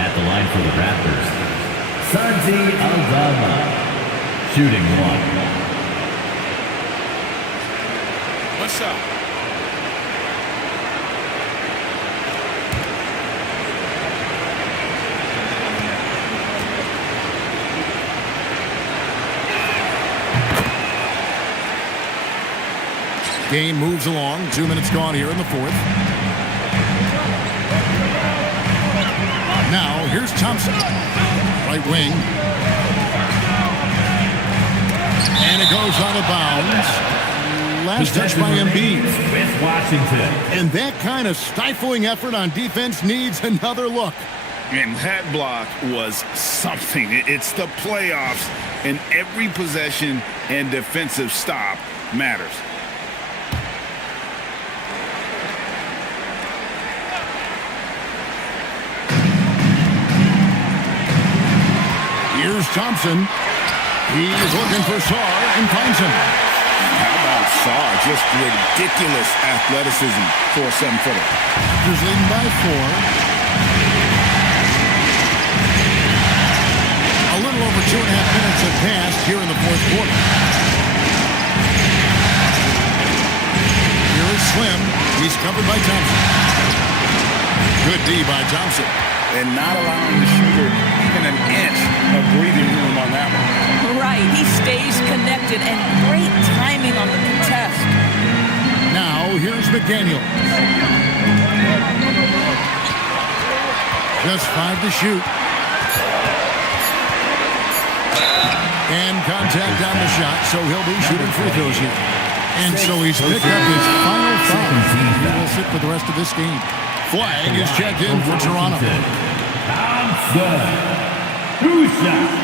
At the line for the Raptors, Santi Aldama. Shooting 1. One shot. Game moves along. 2 minutes gone here in the fourth. Now, here's Thompson. Right wing. And it goes out of bounds. Last touch by Embiid. With Washington. And that kind of stifling effort on defense needs another look. And that block was something. It's the playoffs, and every possession and defensive stop matters. Here's Thompson. He's looking for Sar and finds him. How about Sar? Just ridiculous athleticism for a 7-footer. Raptors leading by 4. A little over 2.5 minutes have passed here in the fourth quarter. Here is Slim. He's covered by Thompson. Good D by Thompson. And not allowing the shooter even an inch of breathing room on that one. Right. He stays connected, and great timing on the contest. Now, here's McDaniel. Just 5 to shoot. And tacked down the shot, so he'll be shooting free throws here. And so he's picked up his final foul. He will sit for the rest of this game. Flag is checked in for Toronto. Two shots.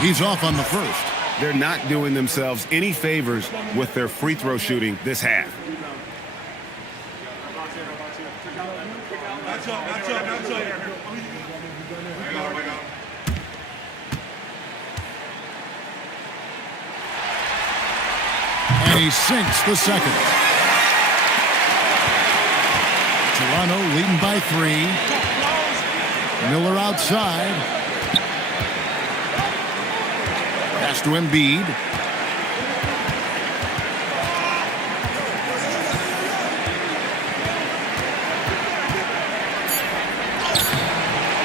He's off on the first. They're not doing themselves any favors with their free throw shooting this half. And he sinks the second. Toronto leading by 3. Miller outside. Pass to Embiid.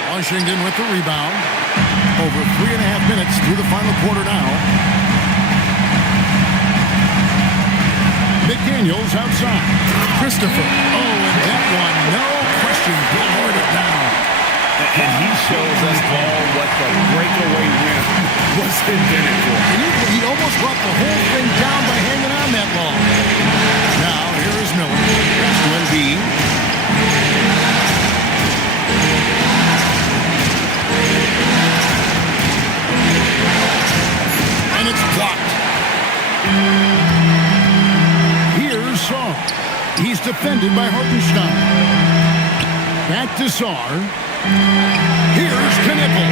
Washington with the rebound. Over 3.5 minutes through the final quarter now. McDaniels outside. Christopher. Oh, and that one, no question, hammered it down. And he shows us all what the breakaway rim was invented for. He almost brought the whole thing down by hanging on that long. Now, here is Miller. Pass to Embiid. And it's blocked. Here's Saar. He's defended by Hartenstein. Back to Saar. Here's Knipple.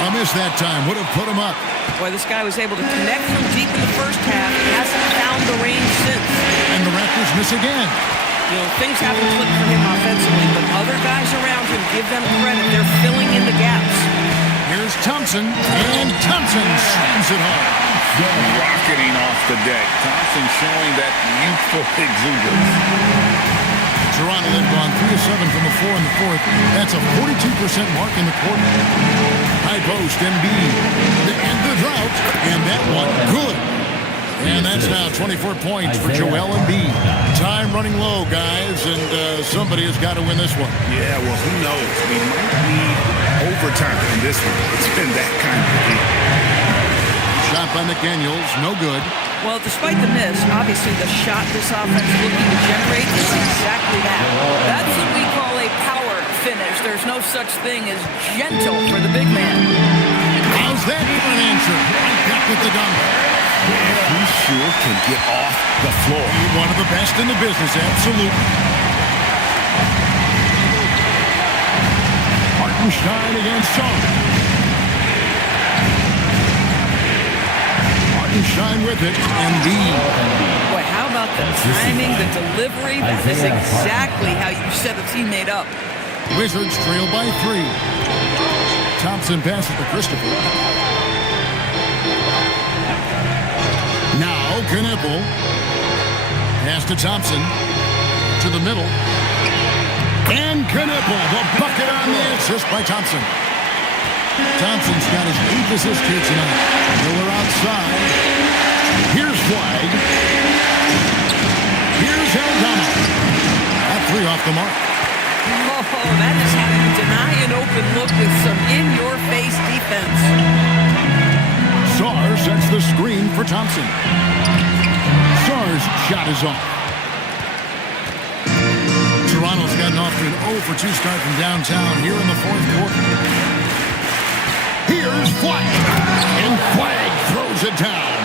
A miss that time. Would have put him up. Boy, this guy was able to connect from deep in the first half. Hasn't found the range since. And the Raptors miss again. You know, things haven't clicked for him offensively, but other guys around him, give them credit. They're filling in the gaps. Here's Thompson, and Thompson slams it home. Rocketing off the deck. Thompson showing that youthful exuberance. Toronto had gone 3 of 7 from the floor in the fourth. That's a 42% mark in the quarter. High post, Embiid. And the drought. And that one, good. And that's now 24 points for Joel Embiid. Time running low, guys, and somebody has got to win this one. Yeah, well, who knows? We might need overtime in this one. It's been that kind of game. Shot by McDaniels, no good. Well, despite the miss, obviously the shot this offense is looking to generate is exactly that. That's what we call a power finish. There's no such thing as gentle for the big man. How's that for an answer? Right back with the dunk. Yeah, he sure can get off the floor. One of the best in the business, absolutely. Hartenstein against Saar. Hartenstein with it, Embiid. Boy, how about the timing, the delivery? That is exactly how you set a teammate up. Wizards trail by 3. Thompson passes to Christopher. Now Knipple. Pass to Thompson. To the middle. And Knipple, the bucket on the assist by Thompson. Thompson's got his 8th assist here tonight. Miller outside. Here's Flag. Here's Aldama. That 3 off the mark. Oh, that is how you deny an open look with some in-your-face defense. Saar sets the screen for Thompson. Saar's shot is off. Toronto's gotten off to an 0 for 2 start from downtown here in the fourth quarter. Here's Flag. And Flag throws it down.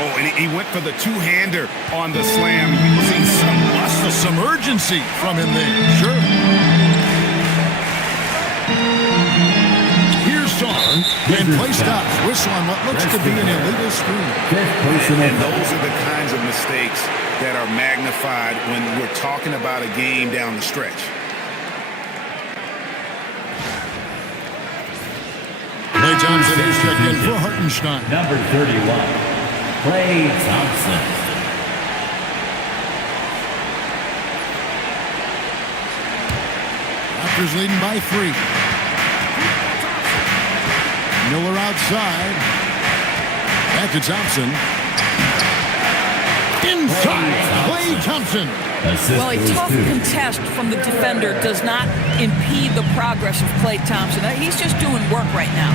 Oh, and he went for the two-hander on the slam, using some urgency from him there. Sure. Here's Saar. And play stops. Whistle on what looks to be an illegal screen. And those are the kinds of mistakes that are magnified when we're talking about a game down the stretch. Klay Thompson is checked in for Hartenstein. Number 31, Klay Thompson. Raptors leading by 3. Miller outside. Back to Thompson. Inside. Klay Thompson. Well, a tough contest from the defender does not impede the progress of Klay Thompson. He's just doing work right now.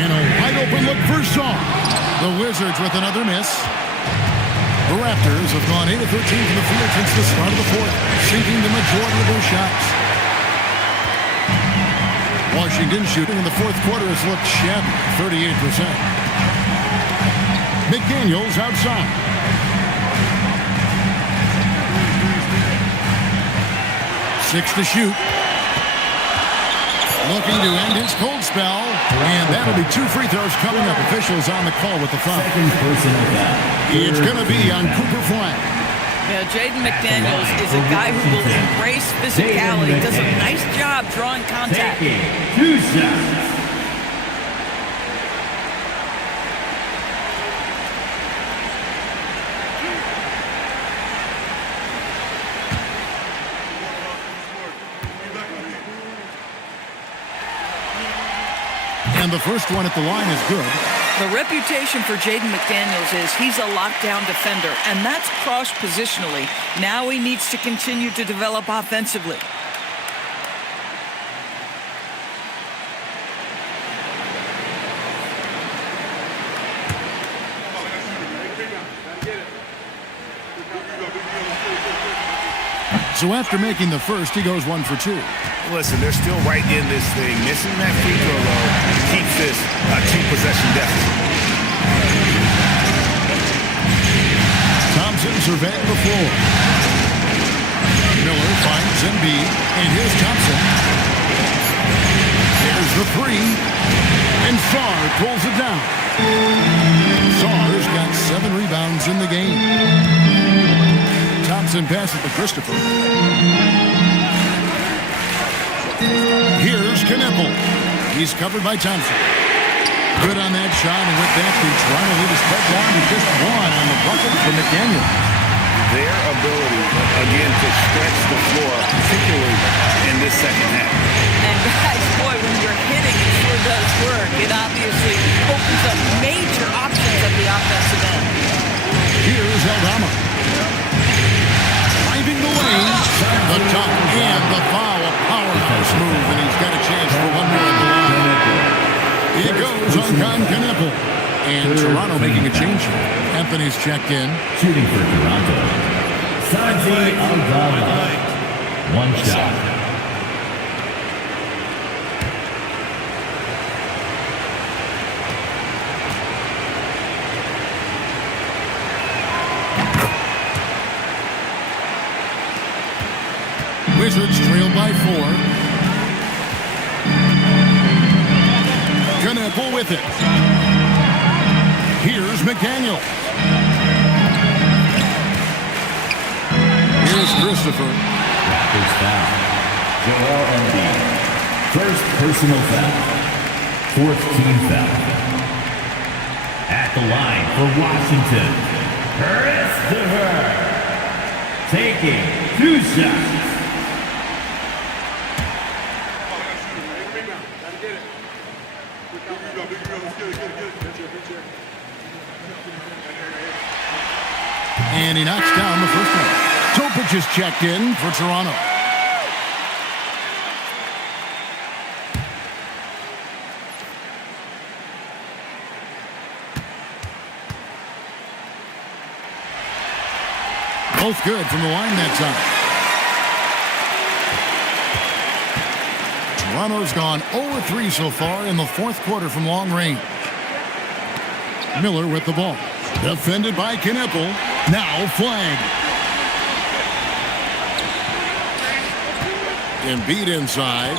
And a wide open look for Shaw. The Wizards with another miss. The Raptors have gone 8 of 13 from the field since the start of the fourth, sinking the majority of their shots. Washington shooting in the fourth quarter has looked shabby, 38%. McDaniels outside. Six to shoot. Looking to end his cold spell. And that'll be 2 free throws coming up. Officials on the call with the foul. It's going to be on Cooper Flag. Yeah, Jaden McDaniels is a guy who will embrace physicality. Does a nice job drawing contact. 2 shots. And the first one at the line is good. The reputation for Jaden McDaniels is he's a lockdown defender, and that's cross-positionally. Now he needs to continue to develop offensively. So after making the first, he goes 1 for 2. Listen, they're still right in this thing. Missing that free throw, though, keeps this a 2-possession deficit. Thompson surveying the floor. Miller finds Embiid, and here's Thompson. There's the three, and Sarr pulls it down. Sarr's got 7 rebounds in the game. Thompson passes to Christopher. Here's Knippel. He's covered by Thompson. Good on that shot, and with that, the Toronto lead is cut down to just 1 on the bucket for McDaniel. Their ability, again, to stretch the floor, particularly in this second half. And guys, boy, when you're hitting, it sure does work. It obviously opens up major options at the offensive end. Here's Aldama. Driving the lane, the top and the foul, a powerhouse move, and he's got a chance for 1 more at the line. It goes on Knippel. And Toronto making a change here. Anthony's checked in. Shooting for Toronto. Santi Aldama. 1 shot. Wizards trailed by 4. Knippel with it. Here's McDaniel. Here's Christopher. Raptors foul. Joel Embiid. First personal foul. 4th team foul. At the line for Washington, Christopher. Taking 2 shots. And he knocks down the first one. Topic is checked in for Toronto. Both good from the line that time. Toronto's gone 0-3 so far in the fourth quarter from long range. Miller with the ball. Defended by Knippel. Now flag. Embiid inside.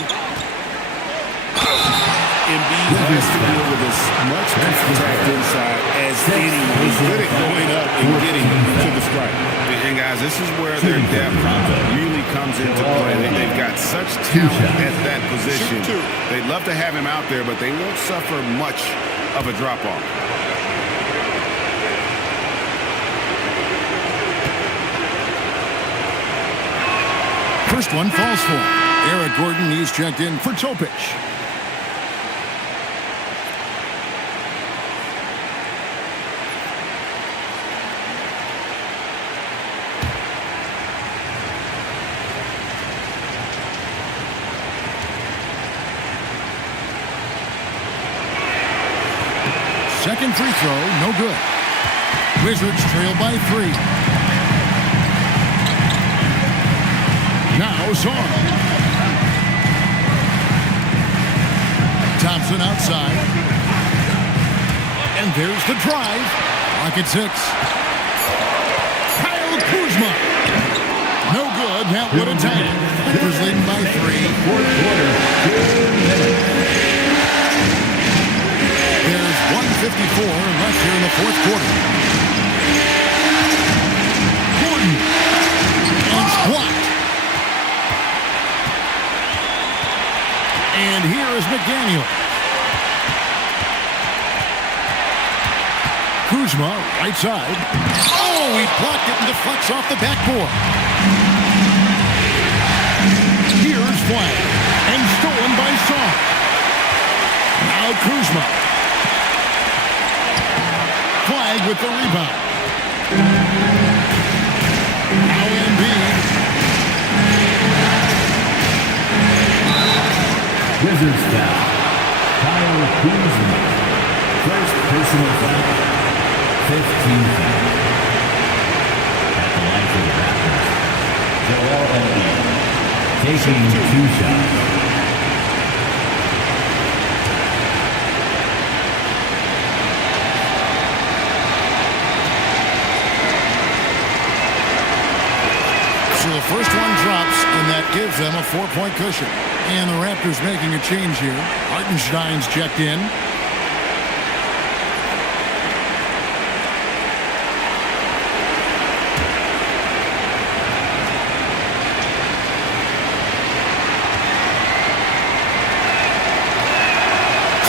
Embiid has to deal with as much contact inside as anyone. He's good at going up and getting to the strike. And guys, this is where their depth really comes into play. They've got such talent at that position. They'd love to have him out there, but they won't suffer much of a drop-off. First one falls for him. Eric Gordon, he's checked in for Topic. second free throw, no good. Wizards trail by 3. Now Zorn. Thompson outside. And there's the drive. Rocket 6. Kyle Kuzma. No good. That would have tied it. Clippers leading by 3. Fourth quarter, 2 minutes. There's 1:54 left here in the fourth quarter. Gordon. And blocked. And here is McDaniel. Kuzma, right side. Oh, he blocked it and deflects off the backboard. Here's Flag. And stolen by Song. Now Kuzma. Flag with the rebound. Now Embiid. Wizards foul. Kyle Kuzma. First personal foul. 15 foul. At the line for the Raptors, Joel Embiid taking 2 shots. So the first one drops, and that gives them a 4-point cushion. And the Raptors making a change here. Hartenstein's checked in.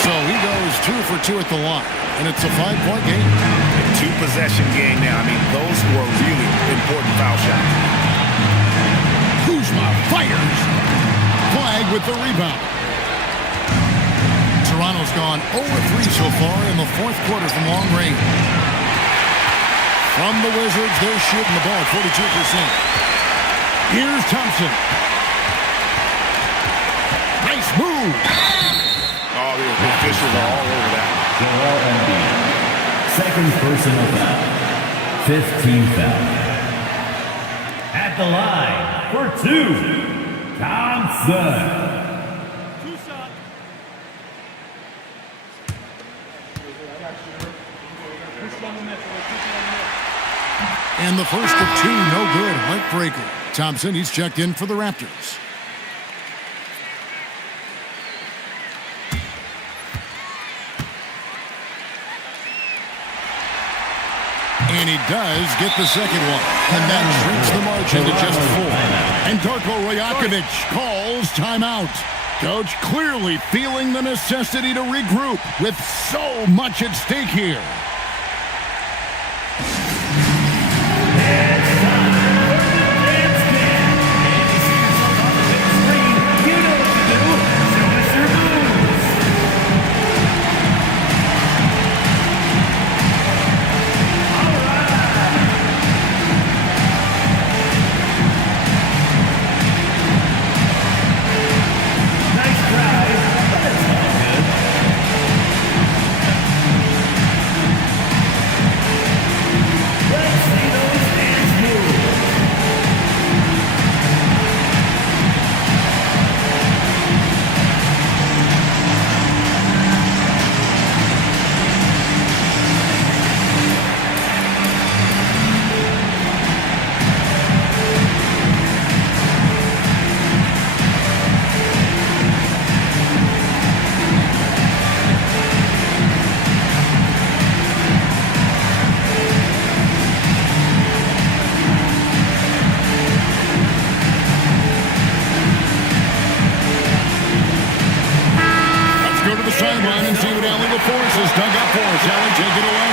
So he goes 2 for 2 at the line, and it's a 5-point game. A 2-possession game now. I mean, those were really important foul shots. Kuzma fires. Flag with the rebound. Toronto's gone 0-3 so far in the fourth quarter from long range. From the Wizards, they're shooting the ball 42%. Here's Thompson. Nice move. Oh, the officials are all over that. Joel Embiid. Second personal foul. 15 foul. At the line for 2, Thompson. And the first of 2, no good. Heartbreaker. Thompson, he's checked in for the Raptors. And he does get the second one. And that shrinks the margin to just 4. And Darko Rajakovic calls timeout. Coach clearly feeling the necessity to regroup with so much at stake here. Sideline and see what Allie LaForce has dug up for us. Allie, take it away.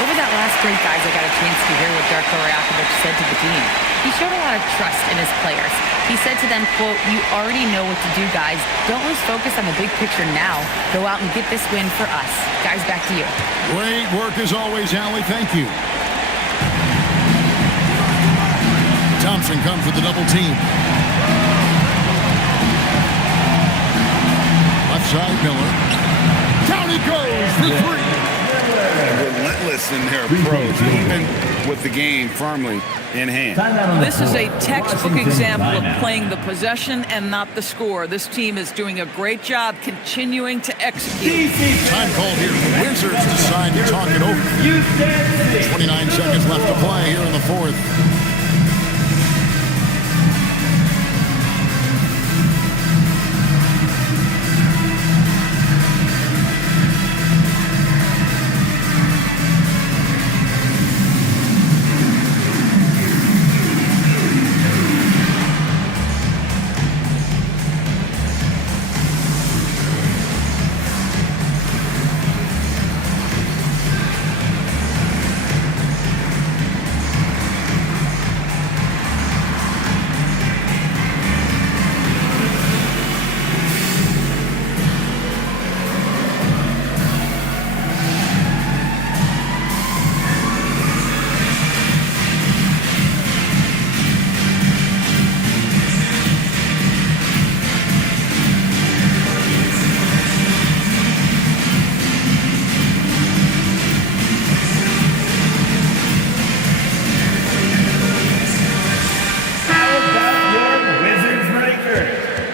Over that last break, guys, I got a chance to hear what Darko Rajakovic said to the team. He showed a lot of trust in his players. He said to them, quote, "You already know what to do, guys. Don't lose focus on the big picture now. Go out and get this win for us." Guys, back to you. Great work as always, Allie. Thank you. Thompson comes with the double team. Left side, Miller. Down he goes for 3. relentless in their approach, even with the game firmly in hand. This is a textbook example of playing the possession and not the score. This team is doing a great job continuing to execute. Time called here. The Wizards decide to talk it over. 29 seconds left to play here in the fourth.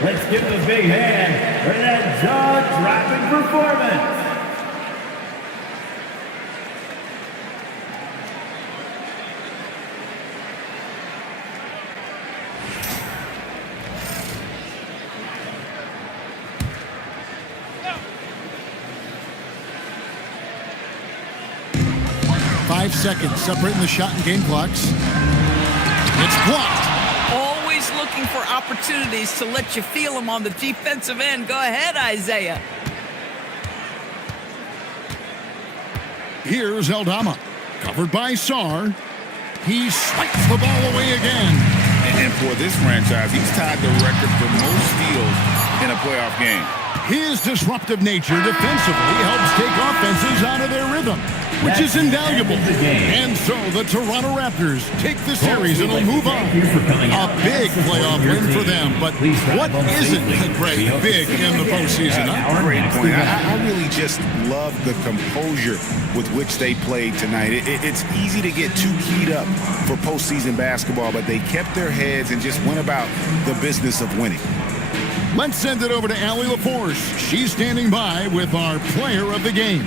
Let's give them a big hand for that jaw-dropping performance. Five seconds separating the shot and game clocks. It's blocked. Always looking for opportunities to let you feel them on the defensive end. Go ahead, Isaiah. Here's Aldama, covered by Sarr. He swipes the ball away again. And for this franchise, he's tied the record for most steals in a playoff game. His disruptive nature defensively helps take offenses out of their rhythm, which is invaluable. And so the Toronto Raptors take the series and will move on. A big playoff win for them, but what isn't great big in the postseason? Great point. I really just love the composure with which they played tonight. It's easy to get too keyed up for postseason basketball, but they kept their heads and just went about the business of winning. Let's send it over to Allie LaForce. She's standing by with our player of the game.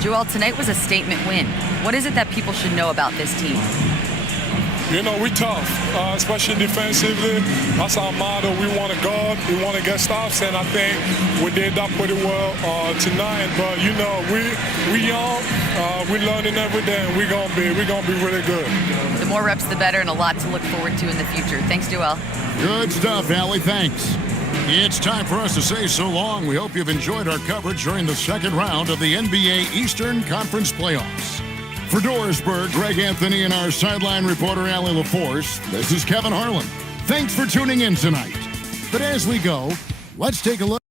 Joel, tonight was a statement win. What is it that people should know about this team? You know, we tough, especially defensively. That's our motto. We want to guard, we want to get stops, and I think we did that pretty well tonight. But you know, we young, we learning every day, and we're gonna be really good. The more reps, the better, and a lot to look forward to in the future. Thanks, Joel. Good stuff, Allie. Thanks. It's time for us to say so long. We hope you've enjoyed our coverage during the second round of the NBA Eastern Conference Playoffs. For Dorisburg, Greg Anthony, and our sideline reporter, Allie LaForce, this is Kevin Harlan. Thanks for tuning in tonight. But as we go, let's take a look.